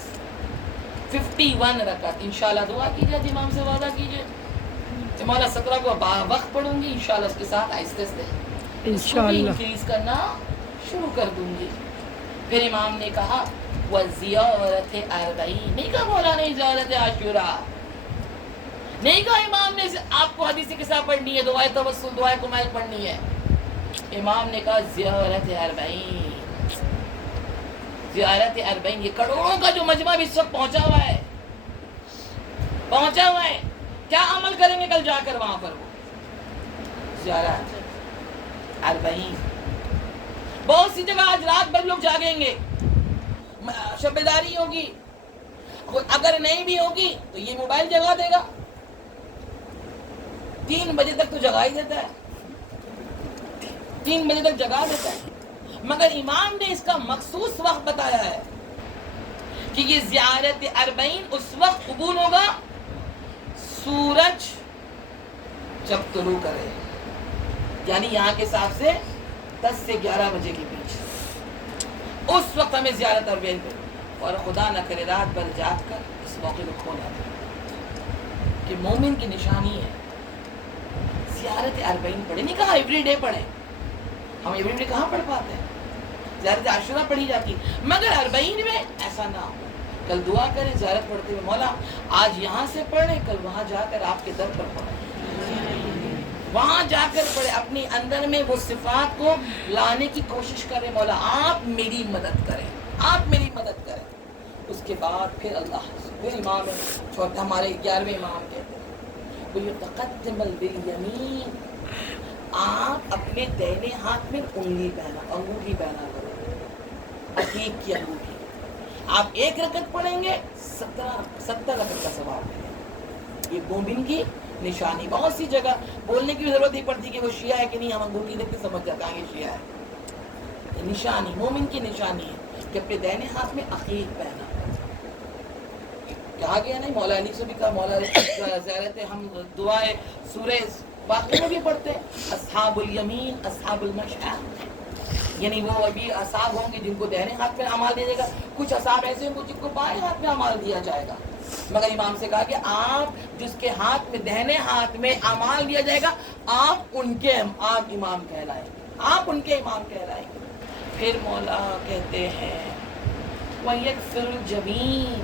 51 रकात। इंशाल्लाह दुआ कीजिए, इमाम से वादा कीजिए मौला 17 को वक्त पढ़ूंगी, इंशाल्लाह उसके साथ आहिस्ते आहिस्ते इंशाल्लाह इंक्रीज करना शुरू कर दूंगी। फिर इमाम ने कहा वज़ियारत अर्बईन, नहीं कहा मौला ने ज़ियारत आशूरा, नहीं कहा इमाम ने आपको हदीस के साथ पढ़नी है, दुआए तवस्सुल, दुआए कुमैल पढ़नी है। इमाम ने कहा ज़ियारत अर्बईन, ज़ियारत अर्बईन। ये करोड़ों का जो मजमा इस वक्त पहुंचा हुआ है, क्या अमल करेंगे कल जाकर वहां पर? वो ज़ियारत अर्बईन। बहुत सी जगह आज रात भर लोग जागेंगे, शबेदारी होगी, अगर नहीं भी होगी तो ये मोबाइल जगा देगा, 3 बजे तक तो जगा ही देता है, 3 बजे तक जगा देता है। मगर इमाम ने इसका मखसूस वक्त बताया है कि ये ज़ियारत अर्बईन उस वक्त कबूल होगा सूरज जब तुलू करे, यानी यहाँ के हिसाब से 10 से 11 बजे के बीच, उस वक्त हमें ज़ियारत अर्बईन पे, और खुदा न करे रात भर जाग कर इस मौके को खोना कि मोमिन की निशानी है ज़ियारत अर्बईन पढ़े। नहीं कहा एवरी डे पढ़े, हम एवरी डे कहाँ पढ़ पाते हैं, ज़ियारत आशूरा पढ़ी जाती, मगर अर्बईन में ऐसा ना हो। कल दुआ करें ज़ियारत पढ़ते हुए, मौला आज यहाँ से पढ़े, कल वहाँ जाकर आपके दर पर पढ़े, वहाँ जाकर पढ़े, अपने अंदर में वो सिफात को लाने की कोशिश करें। मौला आप मेरी मदद करें, आप मेरी मदद करें। उसके बाद फिर अल्लाह, फिर इमाम छोटे हमारे 11वें इमाम कहते हैं वो तक़द्दमल बिल यमीन, आप अपने दाहिने हाथ में अंगूठी पहना करो, अकीक की अंगूठी। आप 1 रकत पढ़ेंगे 70 रकत का सवाब है। ये मोमिन की निशानी। बहुत सी जगह बोलने की जरूरत नहीं पड़ती कि वो शिया है कि नहीं, हम अंगूठी देख के समझ जाते हैं ये शिया है। निशानी, मोमिन की निशानी है कि अपने दाहिने हाथ में अकीक पहना। कहा गया नहीं, मौला अली से भी कहा, मौला ज़ियारत हम दुआए सूरे वाक़िया में भी पढ़ते हैं, अस्हाबुल यमीन अस्हाबुल मशअम, यानी वो अभी असाब होंगे जिनको दाहिने हाथ में अमाल दिया जाएगा, कुछ असाब ऐसे होंगे जिनको बाएं हाथ में अमाल दिया जाएगा। मगर इमाम से कहा कि आप जिसके हाथ में दाहिने हाथ में अमाल दिया जाएगा, आप इमाम कहलाएंगे, आप उनके इमाम कहलाएंगे। फिर मौला कहते हैं वयगफिरुल जमीन,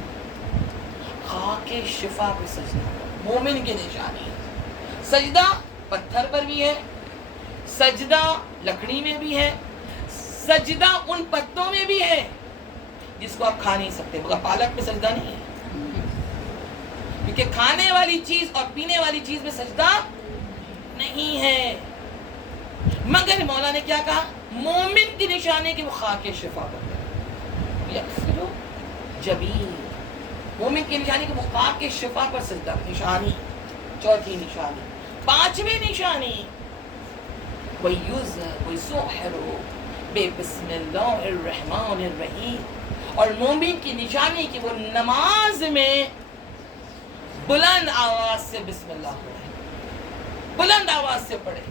खाके शिफा पे सजदा, मोमिन की निशानी। सजदा पत्थर पर भी है, सजदा लकड़ी में भी है, सजदा उन पत्तों में भी है जिसको आप खा नहीं सकते, मगर पालक में सजदा नहीं है, क्योंकि खाने वाली चीज और पीने वाली चीज में सजदा नहीं है। मगर मौला ने क्या कहा, मोमिन की निशानी कि वो खाके शिफा पर जबीन, मोमिन की निशानी कि वो खाके शिफा पर सजदा, निशानी। चौथी निशानी। 5वीं निशानी बिस्मिल्लाहिर्रहमानिर्रहीम, और मोमिन की निशानी कि वो नमाज में बुलंद आवाज से बिस्मिल्लाह पढ़े, बुलंद आवाज से पढ़े।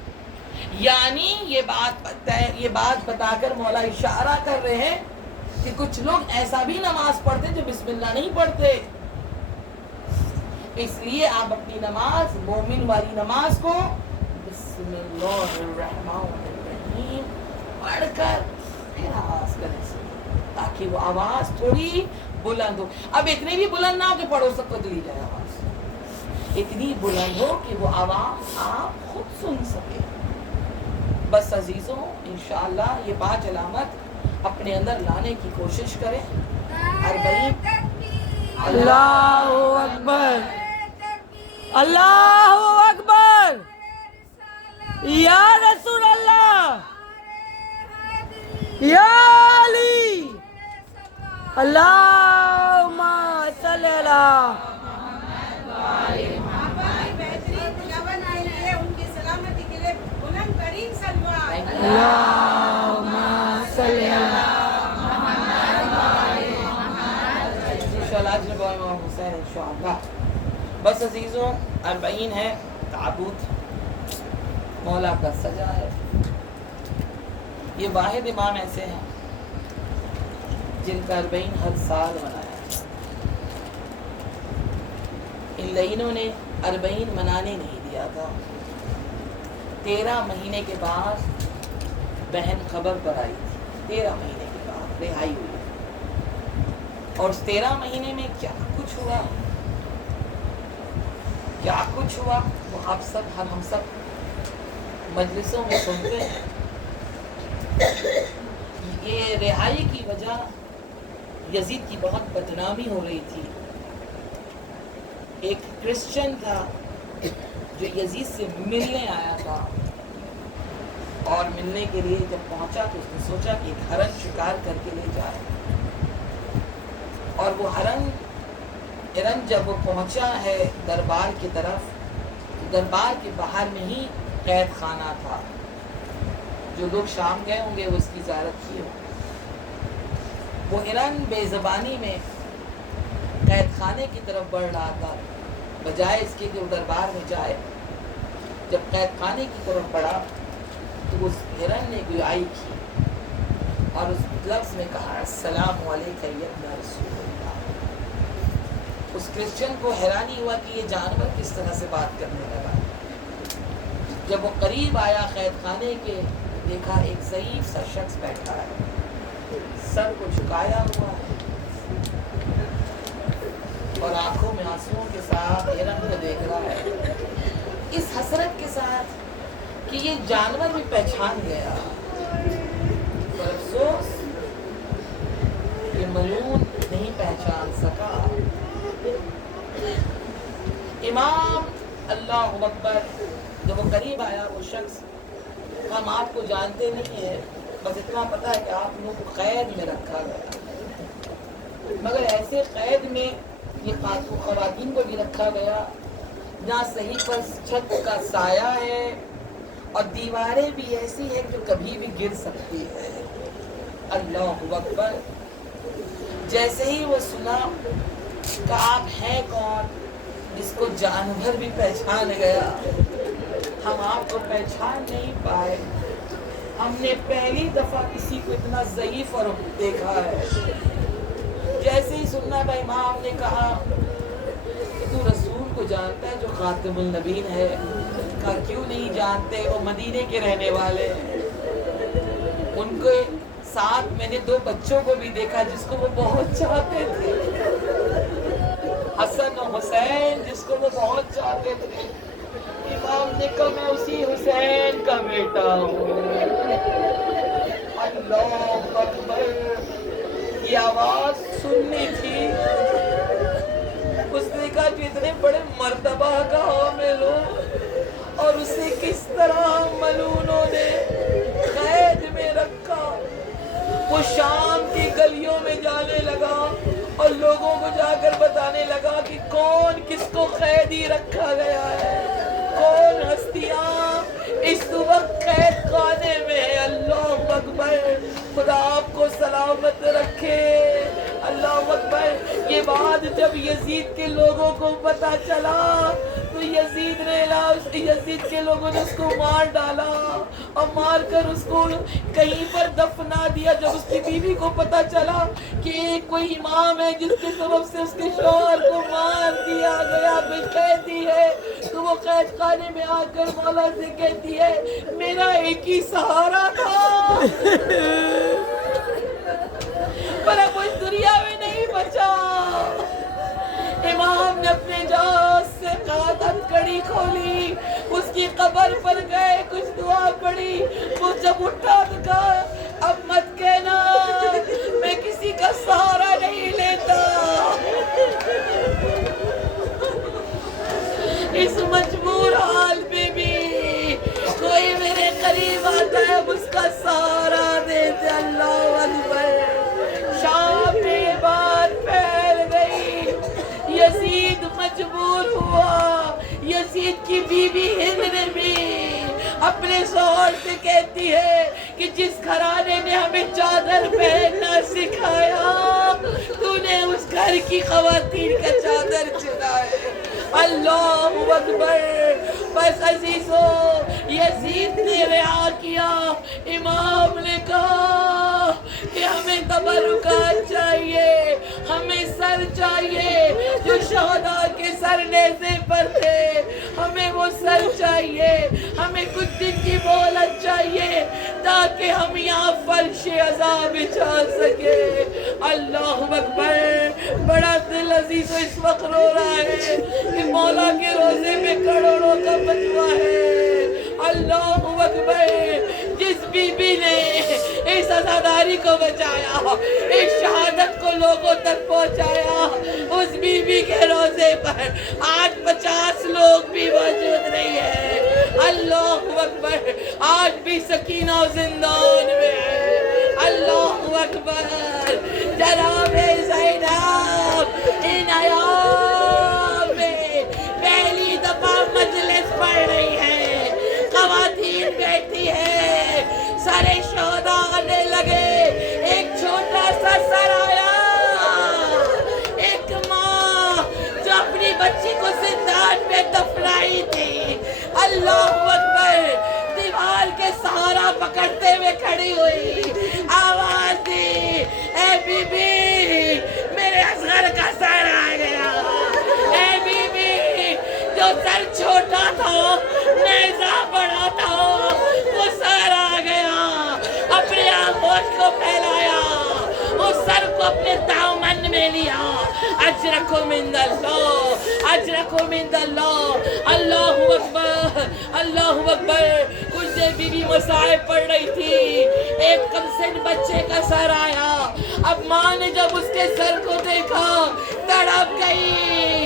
यानी ये बात बताकर मौला इशारा कर रहे हैं कि कुछ लोग ऐसा भी नमाज पढ़ते जो बिस्मिल्लाह नहीं पढ़ते। इसलिए आप अपनी नमाज, मोमिन वाली नमाज को बिस्मिल्लाहिर्रहमानिर्रहीम पढ़कर फिर आवाज करें ताकि वो आवाज थोड़ी बुलंद हो। अब इतनी भी बुलंद ना हो कि पड़ोस तक चली जाए आवाज, इतनी बुलंद हो कि वो आवाज आप खुद सुन सके। बस अजीजों, इंशाअल्लाह ये 5 अलामत अपने अंदर लाने की कोशिश करें। 40 अल्लाहु अकबर, अल्लाहु अकबर, या रसूल अल्लाह, या अली, अल्लाहुम्मा सल्ली अला। अल्लाहुम्मा सल्ली अला। बस अजीजों, 40 है, ताबूत मौला का सजा है। ये वाहिद इमाम ऐसे हैं जिनका 40 हर साल मनाया है। इन लईनों ने 40 मनाने नहीं दिया था। 13 महीने के बाद बहन खबर पर आई थी, 13 महीने के बाद रिहाई हुई। और 13 महीने में क्या कुछ हुआ, क्या कुछ हुआ वो आप सब हम सब मजलिसों में सुनते हैं। ये रिहाई की वजह यजीद की बहुत बदनामी हो रही थी। एक क्रिश्चियन था जो यजीद से मिलने आया था, और मिलने के लिए जब पहुंचा तो उसने सोचा कि एक हरन शिकार करके ले जाए। और वो हरन जब वो पहुंचा है दरबार की तरफ, तो दरबार के बाहर में ही कैद खाना था। जो लोग शाम गए होंगे वो इसकी ज़ियारत की हो। वो हिरन बेज़बानी में कैद खाने की तरफ बढ़ रहा था, बजाय इसके कि वो दरबार में जाए। जब कैद खाने की तरफ बढ़ा तो उस हिरन ने गुयाई की और उस लफ्ज़ में कहा, अस्सलामु अलैका या रसूलल्लाह। उस क्रिश्चियन को हैरानी हुआ कि ये जानवर किस तरह से बात करने लगा। जब वो करीब आया कैद खाने के, देखा एक ज़ईफ़ सा शख्स बैठा है, सर को झुकाया हुआ है और आंखों में आंसुओं के साथ हिरन को देख रहा है, इस हसरत के साथ कि ये जानवर भी पहचान गया। पर अफसोस ये मलून नहीं पहचान सका। इमाम अल्लाहु अकबर जब वो करीब आया, वो शख्स, हम आपको जानते नहीं है, बस इतना पता है कि आप लोगों को कैद में रखा गया, मगर ऐसे कैद में ये ख़वातीन को भी रखा गया जहाँ सही पर छत का साया है और दीवारें भी ऐसी है जो कभी भी गिर सकती है। अल्लाहु अकबर। जैसे ही वो सुना कि आप हैं कौन, जिसको जानवर भी पहचान गया, हम आपको पहचान नहीं पाए, हमने पहली दफा किसी को इतना ज़ईफ़ और देखा है। जैसे ही सुनना था, इमाम ने कहा कि तू रसूल को जानता है जो खातिमुल नबीन है? कहा क्यों नहीं जानते, वो मदीने के रहने वाले हैं। उनके साथ मैंने 2 बच्चों को भी देखा जिसको वो बहुत चाहते थे, हसन और हुसैन, जिसको वो बहुत चाहते थे। इमाम ने कहा मैं उसी हुसैन का बेटा हूँ। अल्लाह अकबर। ये आवाज सुननी थी। उसने कहा कि इतने बड़े मर्तबा का हामिल हो और उसे किस तरह मलूनों ने कैद में रखा। वो शाम की गलियों में जाने लगा और लोगों को जाकर बताने लगा कि कौन किसको कैदी रखा गया है, कौन हस्तियां इस वक्त कैद खाने में है। अल्लाह अकबर। खुदा आपको सलामत रखे। अल्लाह अकबर। ये बात जब यजीद के लोगों को पता चला तो तो यजीद के लोगों ने उसको मार डाला और मार कर उसको कहीं पर दफना दिया। जब उसकी बीवी को पता चला कि एक कोई इमाम है जिसके सबब से उसके शौहर को मार दिया गया, कोई कैदी है, तो वो कैद खाने में आकर मौला से कहती है मेरा एक ही सहारा था पर अब वो इस दुनिया में नहीं बचा। इमाम ने अपने जान से कादत कड़ी खोली, उसकी कब्र पर गए, कुछ दुआ पड़ी। वो जब उठा तो कहा अब मत कहना मैं किसी का सहारा नहीं लेता। इस मजबूर हाल में भी कोई मेरे करीब आता है, उसका सहारा देते। अल्लाह अकबर। शाम में बात फैल गई, यजीद मजबूर हुआ। यजीद की बीबी हिंद ने भी अपने शौहर से कहती है कि जिस घराने ने हमें चादर पहनना सिखाया तूने उस घर की खवातीन का चादर चुराए। अल्लाहु अकबर। बस अजीजो, यजीद ने रिहा किया। इमाम ने कहा कि हमें तबरुकात चाहिए, हमें सर चाहिए जो शहदा के सर नेज़े पर थे, हमें वो सर चाहिए, हमें कुछ दिन की मोहलत चाहिए ताकि हम यहाँ फर्श अज़ाब बिछा सके। अल्लाहु अकबर। बड़ा दिल अजीजो इस वक्त रो रहा है कि मौला के रोजे में करोड़ों का बचवा है। अल्लाहु अकबर। जिस बीबी ने इस आज़ादारी को बचाया, इस शहादत को लोगों तक पहुंचाया, उस बीबी के रोजे पर आज 50 लोग भी मौजूद नहीं है। अल्लाहु अकबर। आज भी सकीना जिंदान में है। अल्लाहु अकबर। जनाबे ज़ैनब इन अयाम में पहली दफा मजलिस पढ़ रही है, ख़वातीन बैठी है, सारे शोधा आने लगे। एक छोटा सा सर आया, एक माँ जो अपनी बच्ची को जिंदान में दफनाई थी, अल्लाहु अकबर, दीवार के सहारा पकड़ते हुए खड़ी हुई, आवाज दी, ए बीबी मेरे असगर का सर आ गया। ए बीबी जो सर छोटा था, नेज़ा बड़ा था, वो सर आ गया। अपने आगोश को फैलाया, उस सर को अपने दामन में लिया। अजरकुम मिनल्लाह, अजरकुम मिनल्लाह। अल्लाहु अकबर, अल्लाहु अकबर। कुछ देर बीबी मसाइब पढ़ रही थी, एक कमसिन बच्चे का सर आया। अब माँ ने जब उसके सर को देखा तड़प गई,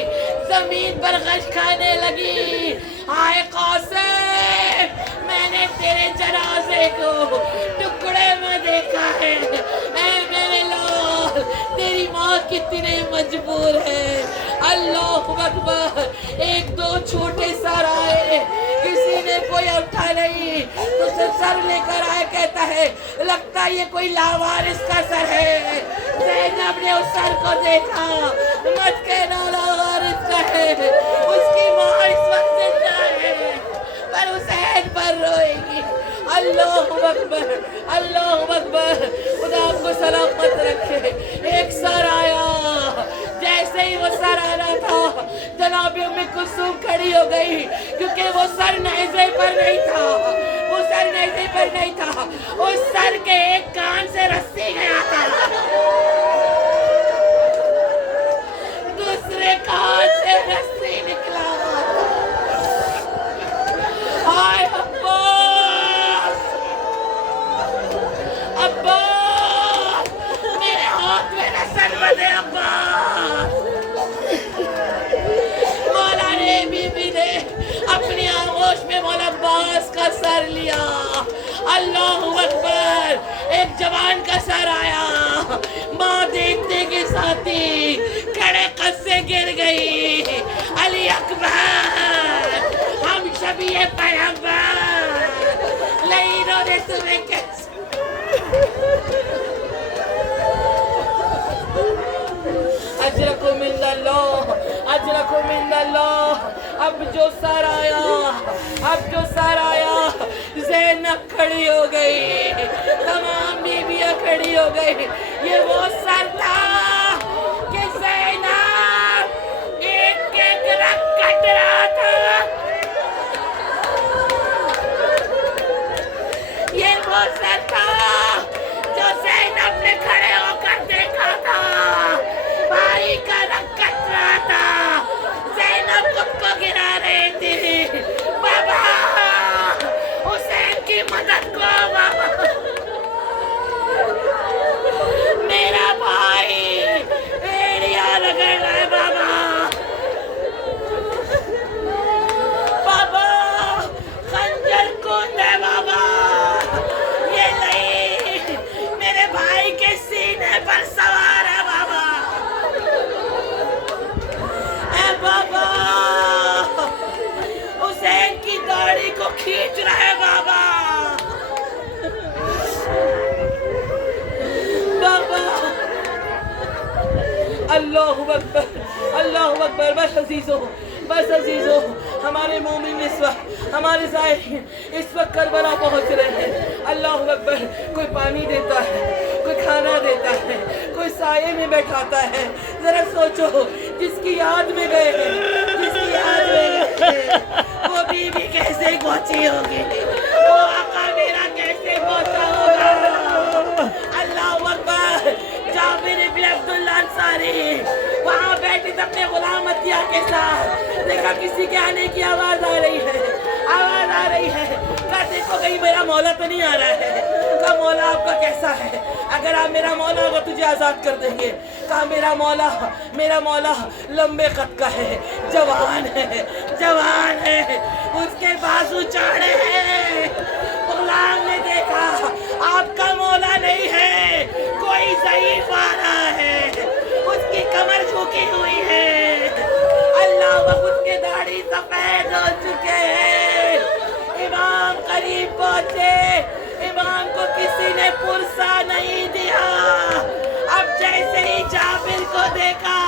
जमीन पर गश खाने लगी। आए कासिम, मैंने तेरे जनाजे को टुकड़े में देखा है। ऐ मेरे लाल, तेरी माँ कितनी मजबूर है। अल्लाहु अकबर। एक दो छोटे सर आए, किसी ने कोई उठा नहीं, तो सर लेकर आया, कहता है लगता है ये कोई लावारिस का सर है। ज़ैनब ने उस सर को देखा, मत कहना लावारिस का है, उसकी माँ इस वक्त जिंदा है पर हुसैन पर रोएगी। अल्लाहु अकबर, अल्लाहु अकबर। खुदा आपको सलामत रखे। एक सर आया, जैसे ही वो सर आ रहा था जनाब उम्मे कुलसूम खड़ी हो गई, क्योंकि वो सर नेज़े पर नहीं था, वो सर नेज़े पर नहीं था, उस सर के एक कान से रस्सी गया था, दूसरे कान से रस्सी निकला। हाय अब्बास, अब्बास, मेरे हाथ में न सर बंधे अब्बास। मौला ने बीबी ने अपनी आगोश में मौला अब्बास का सर लिया। अल्लाहु अकबर। एक जवान का सर आया, माँ देखते के साथ ही खड़े कद से गिर गई। अली अकबर, हम शबीए पैगंबर, लईनों ने तुम्हें कैसे अजरकुम मिनल्लाह, अजरकुम मिनल्लाह, اب جو سر آیا زینب کھڑی ہو گئی، تمام بیویاں کھڑی ہو گئی. یہ وہ سر تھا کہ زینب ایک ایک رگ کٹ رہا تھا. یہ وہ سر تھا جو زینب نے کھڑے ہو کر دیکھا تھا. بھائی کا رگ کٹ رہا تھا، زینب خود کو گرا رہی تھی. بابا حسین کی مدد کو بابا. میرا بھائی ایڑیا رگڑ رہا ہے بابا. بابا خنجر کون ہے بابا. یہ نہیں میرے بھائی کے سینے پر سوار ہے بابا. اے بابا حسین کی داڑھی کو کھینچ رہے بابا. بابا اللہ اکبر اللہ اکبر. بس عزیزوں ہمارے مومن ہمارے ظاہرین اس وقت کربلا پہنچ رہے ہیں. اللہ اکبر. کوئی پانی دیتا ہے، کوئی کھانا دیتا ہے، کوئی سائے میں بیٹھاتا ہے. ذرا سوچو جس کی یاد میں گئے ہیں وہ بیوی کیسے پہنچی ہوگی، وہ آقا میرا کیسے پہنچا ہوگا. اللہ اکبر. جابر ابن عبداللہ انصاری وہاں بیٹھے تھے اپنے غلام عطیہ کے ساتھ. دیکھا کسی کے آنے کی آواز آ رہی ہے. کہا دیکھو کہیں میرا مولا تو نہیں آ رہا ہے. کہا مولا آپ کا کیسا ہے؟ اگر آپ میرا مولا ہوگا تجھے آزاد کر دیں گے. کہا میرا مولا لمبے قد کا ہے، جوان ہے، اس کے بازو چاڑے ہیں. غلام نے دیکھا آپ کا مولا نہیں ہے، کوئی ضعیف آ رہا ہے، اس کی کمر جھکی ہوئی ہے. اللہ اس کے داڑھی سفید ہو چکے ہیں. امام قریب پہنچے، امام کو کسی نے پرسا نہیں دیا. اب جیسے ہی جابر کو دیکھا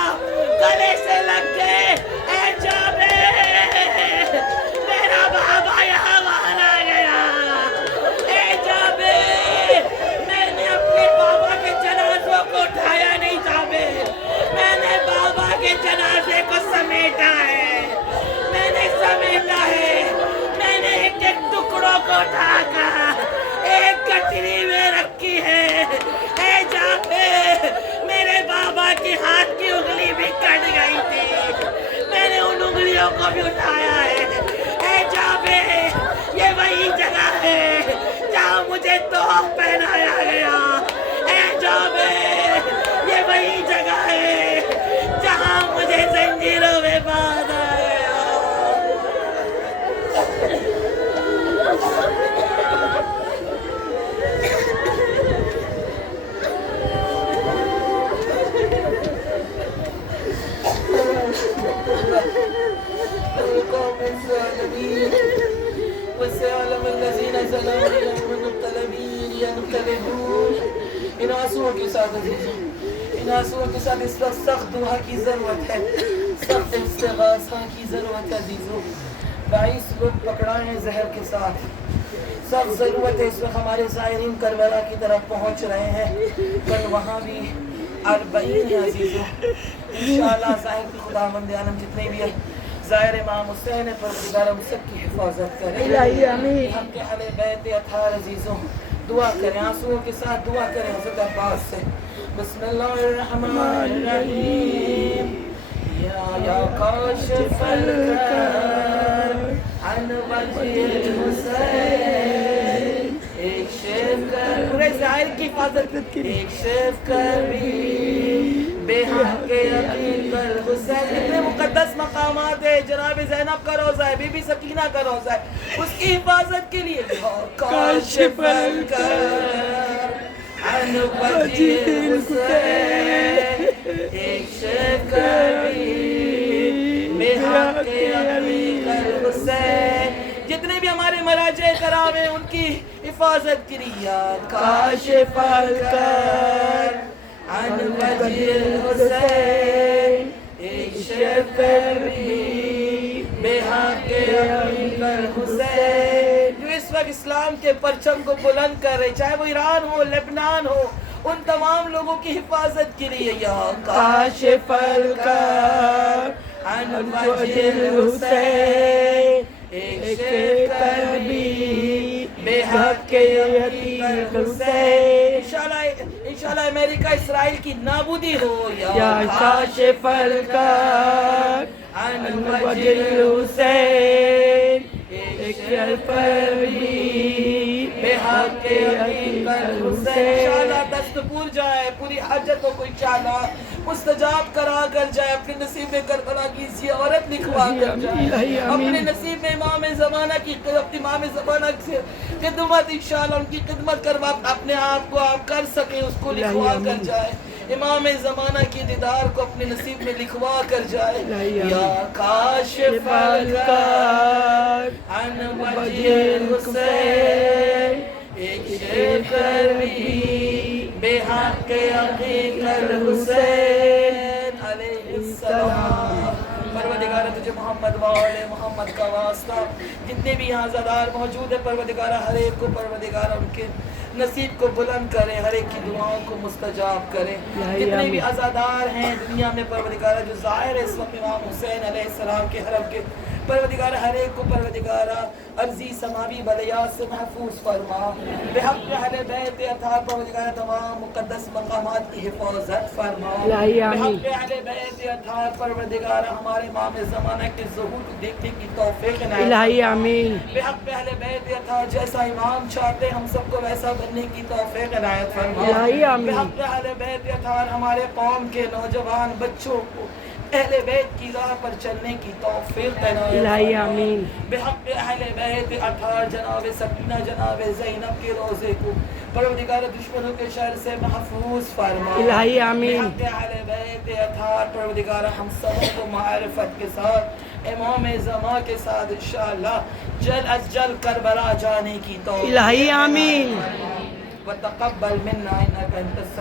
گلے سے لگ گئے. اے جابر میرا بابا یہاں باہر آ گیا. اے جابر میں نے اپنے بابا کے جنازوں کو اٹھایا نہیں. جابر میں نے بابا کے جنازے کو سمیٹا ہے. میں نے ایک ایک ٹکڑوں کو اٹھا کر ایک گٹری میں رکھی ہے. اے جابر میرے بابا کے ہاتھ کی انگلی بھی کٹ گئی تھی، میں نے ان انگلیوں کو بھی اٹھایا ہے. اے جابر یہ وہی جگہ ہے جہاں مجھے توپ پہنایا گیا. اے جابر یہ وہی جگہ ہے جہاں مجھے زنجیروں میں باندھا گیا. وسيعلم الذين ظلموا يوم ينقلبون. ان آنسوؤں کے ساتھ اس وقت سخت دعا کی ضرورت ہے، سخت استغاثہ کی ضرورت ہے. عزیزوں 22 لوگ پکڑائے ہیں زہر کے ساتھ. سخت ضرورت ہے. اس وقت ہمارے زائرین کربلا کی طرف پہنچ رہے ہیں. کل وہاں بھی 40 ہیں عزیزوں. انشاءاللہ ظاہر کی خداوند عالم جتنے بھی ظاہر امام حسین پروردگار ہم سب کی حفاظت کرے. ہم کے اہل بیت اطہار عزیزوں دعا کریں، آنسوؤں کے ساتھ دعا کریں حضرت عباس سے. بسم اللہ الرحمن الرحیم. یا کاشف الکرب عن وجه الحسین اکشف کر پورے ظاہر کی حفاظت کی. اکشف کر بھی بے حق یقین کر حسین. اتنے مقدس مقامات ہے. جناب زینب کا روضہ ہے، بی بی سکینہ کا روضہ ہے، اس کی حفاظت کے لیے کاشف الکرب عن وجه الحسین اکشف کر بھی بے حق یقین کر حسین. جتنے بھی ہمارے مراجع کرام ہیں ان کی حفاظت کے لیے کاشف الکرب عن وجه الحسین اکشف کر بھی بے بحق عقیق الحسین، جو اس وقت اسلام کے پرچم کو بلند کر رہے، چاہے وہ ایران ہو، لبنان ہو، ان تمام لوگوں کی حفاظت کے لیے یا کاشف الکرب عن وجه الحسین، ایک کر بھی بے حق عقیق الحسین۔ انشاءاللہ امریکہ اسرائیل کی نابودی ہو یا کاشف الکرب عن وجه الحسین، ایک پر بھی بے حق عقیق الحسین۔ انشاءاللہ دست پور جائے، پوری حاجتوں کو انشاءاللہ مستجاب کرا کر جائے، اپنے نصیب میں کربلا کی زیارت لکھوا کر جائے، اپنے نصیب میں امام زمانہ کی امام زمانہ سے خدمت انشاءاللہ ان کی خدمت کروا اپنے آپ کو آپ کر سکیں، اس کو لکھوا کر جائے، امام زمانہ کی دیدار کو اپنے نصیب میں لکھوا کر جائے۔ یا کاشف الکرب عن وجه الحسین، ایک شکر بھی بے حق عقیق الحسین علیہ السلام۔ پروردگارہ تجھے محمد وآل محمد کا واسطہ، جتنے بھی یہاں عزادار موجود ہیں پروردگارہ ہر ایک کو پروردگارہ ان کے نصیب کو بلند کرے، ہر ایک کی دعاؤں کو مستجاب کرے۔ جتنے بھی عزادار ہیں دنیا میں پروردگارہ جو ظاہر ہے اس وقت امام حسین علیہ السلام کے حرم کے، پروردگارہ ہر ایک کو پروردگارہ عرضی سماوی بلیات سے محفوظ فرما، بحق اہل بیت اطہار پروردگارہ تمام مقدس مقامات کی حفاظت فرما، بحق اہل بیت اطہار پروردگارہ ہمارے امام زمانہ کے ظہور کو دیکھنے کی توفیق الہی آمین، بحق اہل بیت اطہار جیسا امام چاہتے ہم سب کو ویسا بننے کی توفیق عنایت فرما، الہی آمین، بحق اہل بیت اطہار ہمارے قوم کے نوجوان بچوں کو اہل بیت کی راہ پر چلنے کی توفیق عنایت الہی فرما، آمین، بحق اہل بیت اطہار جناب سکینہ جناب زینب کے روزے کو پروردگار دشمنوں کے شر سے محفوظ فرما، الہی آمین، بحق اہل بیت اطہار پروردگار ہم سب کو معرفت کے ساتھ امام زمان کے ساتھ انشاءاللہ جل از جل کربلا جانے کی توفیق الہی آمین، وتقبل منا انک انت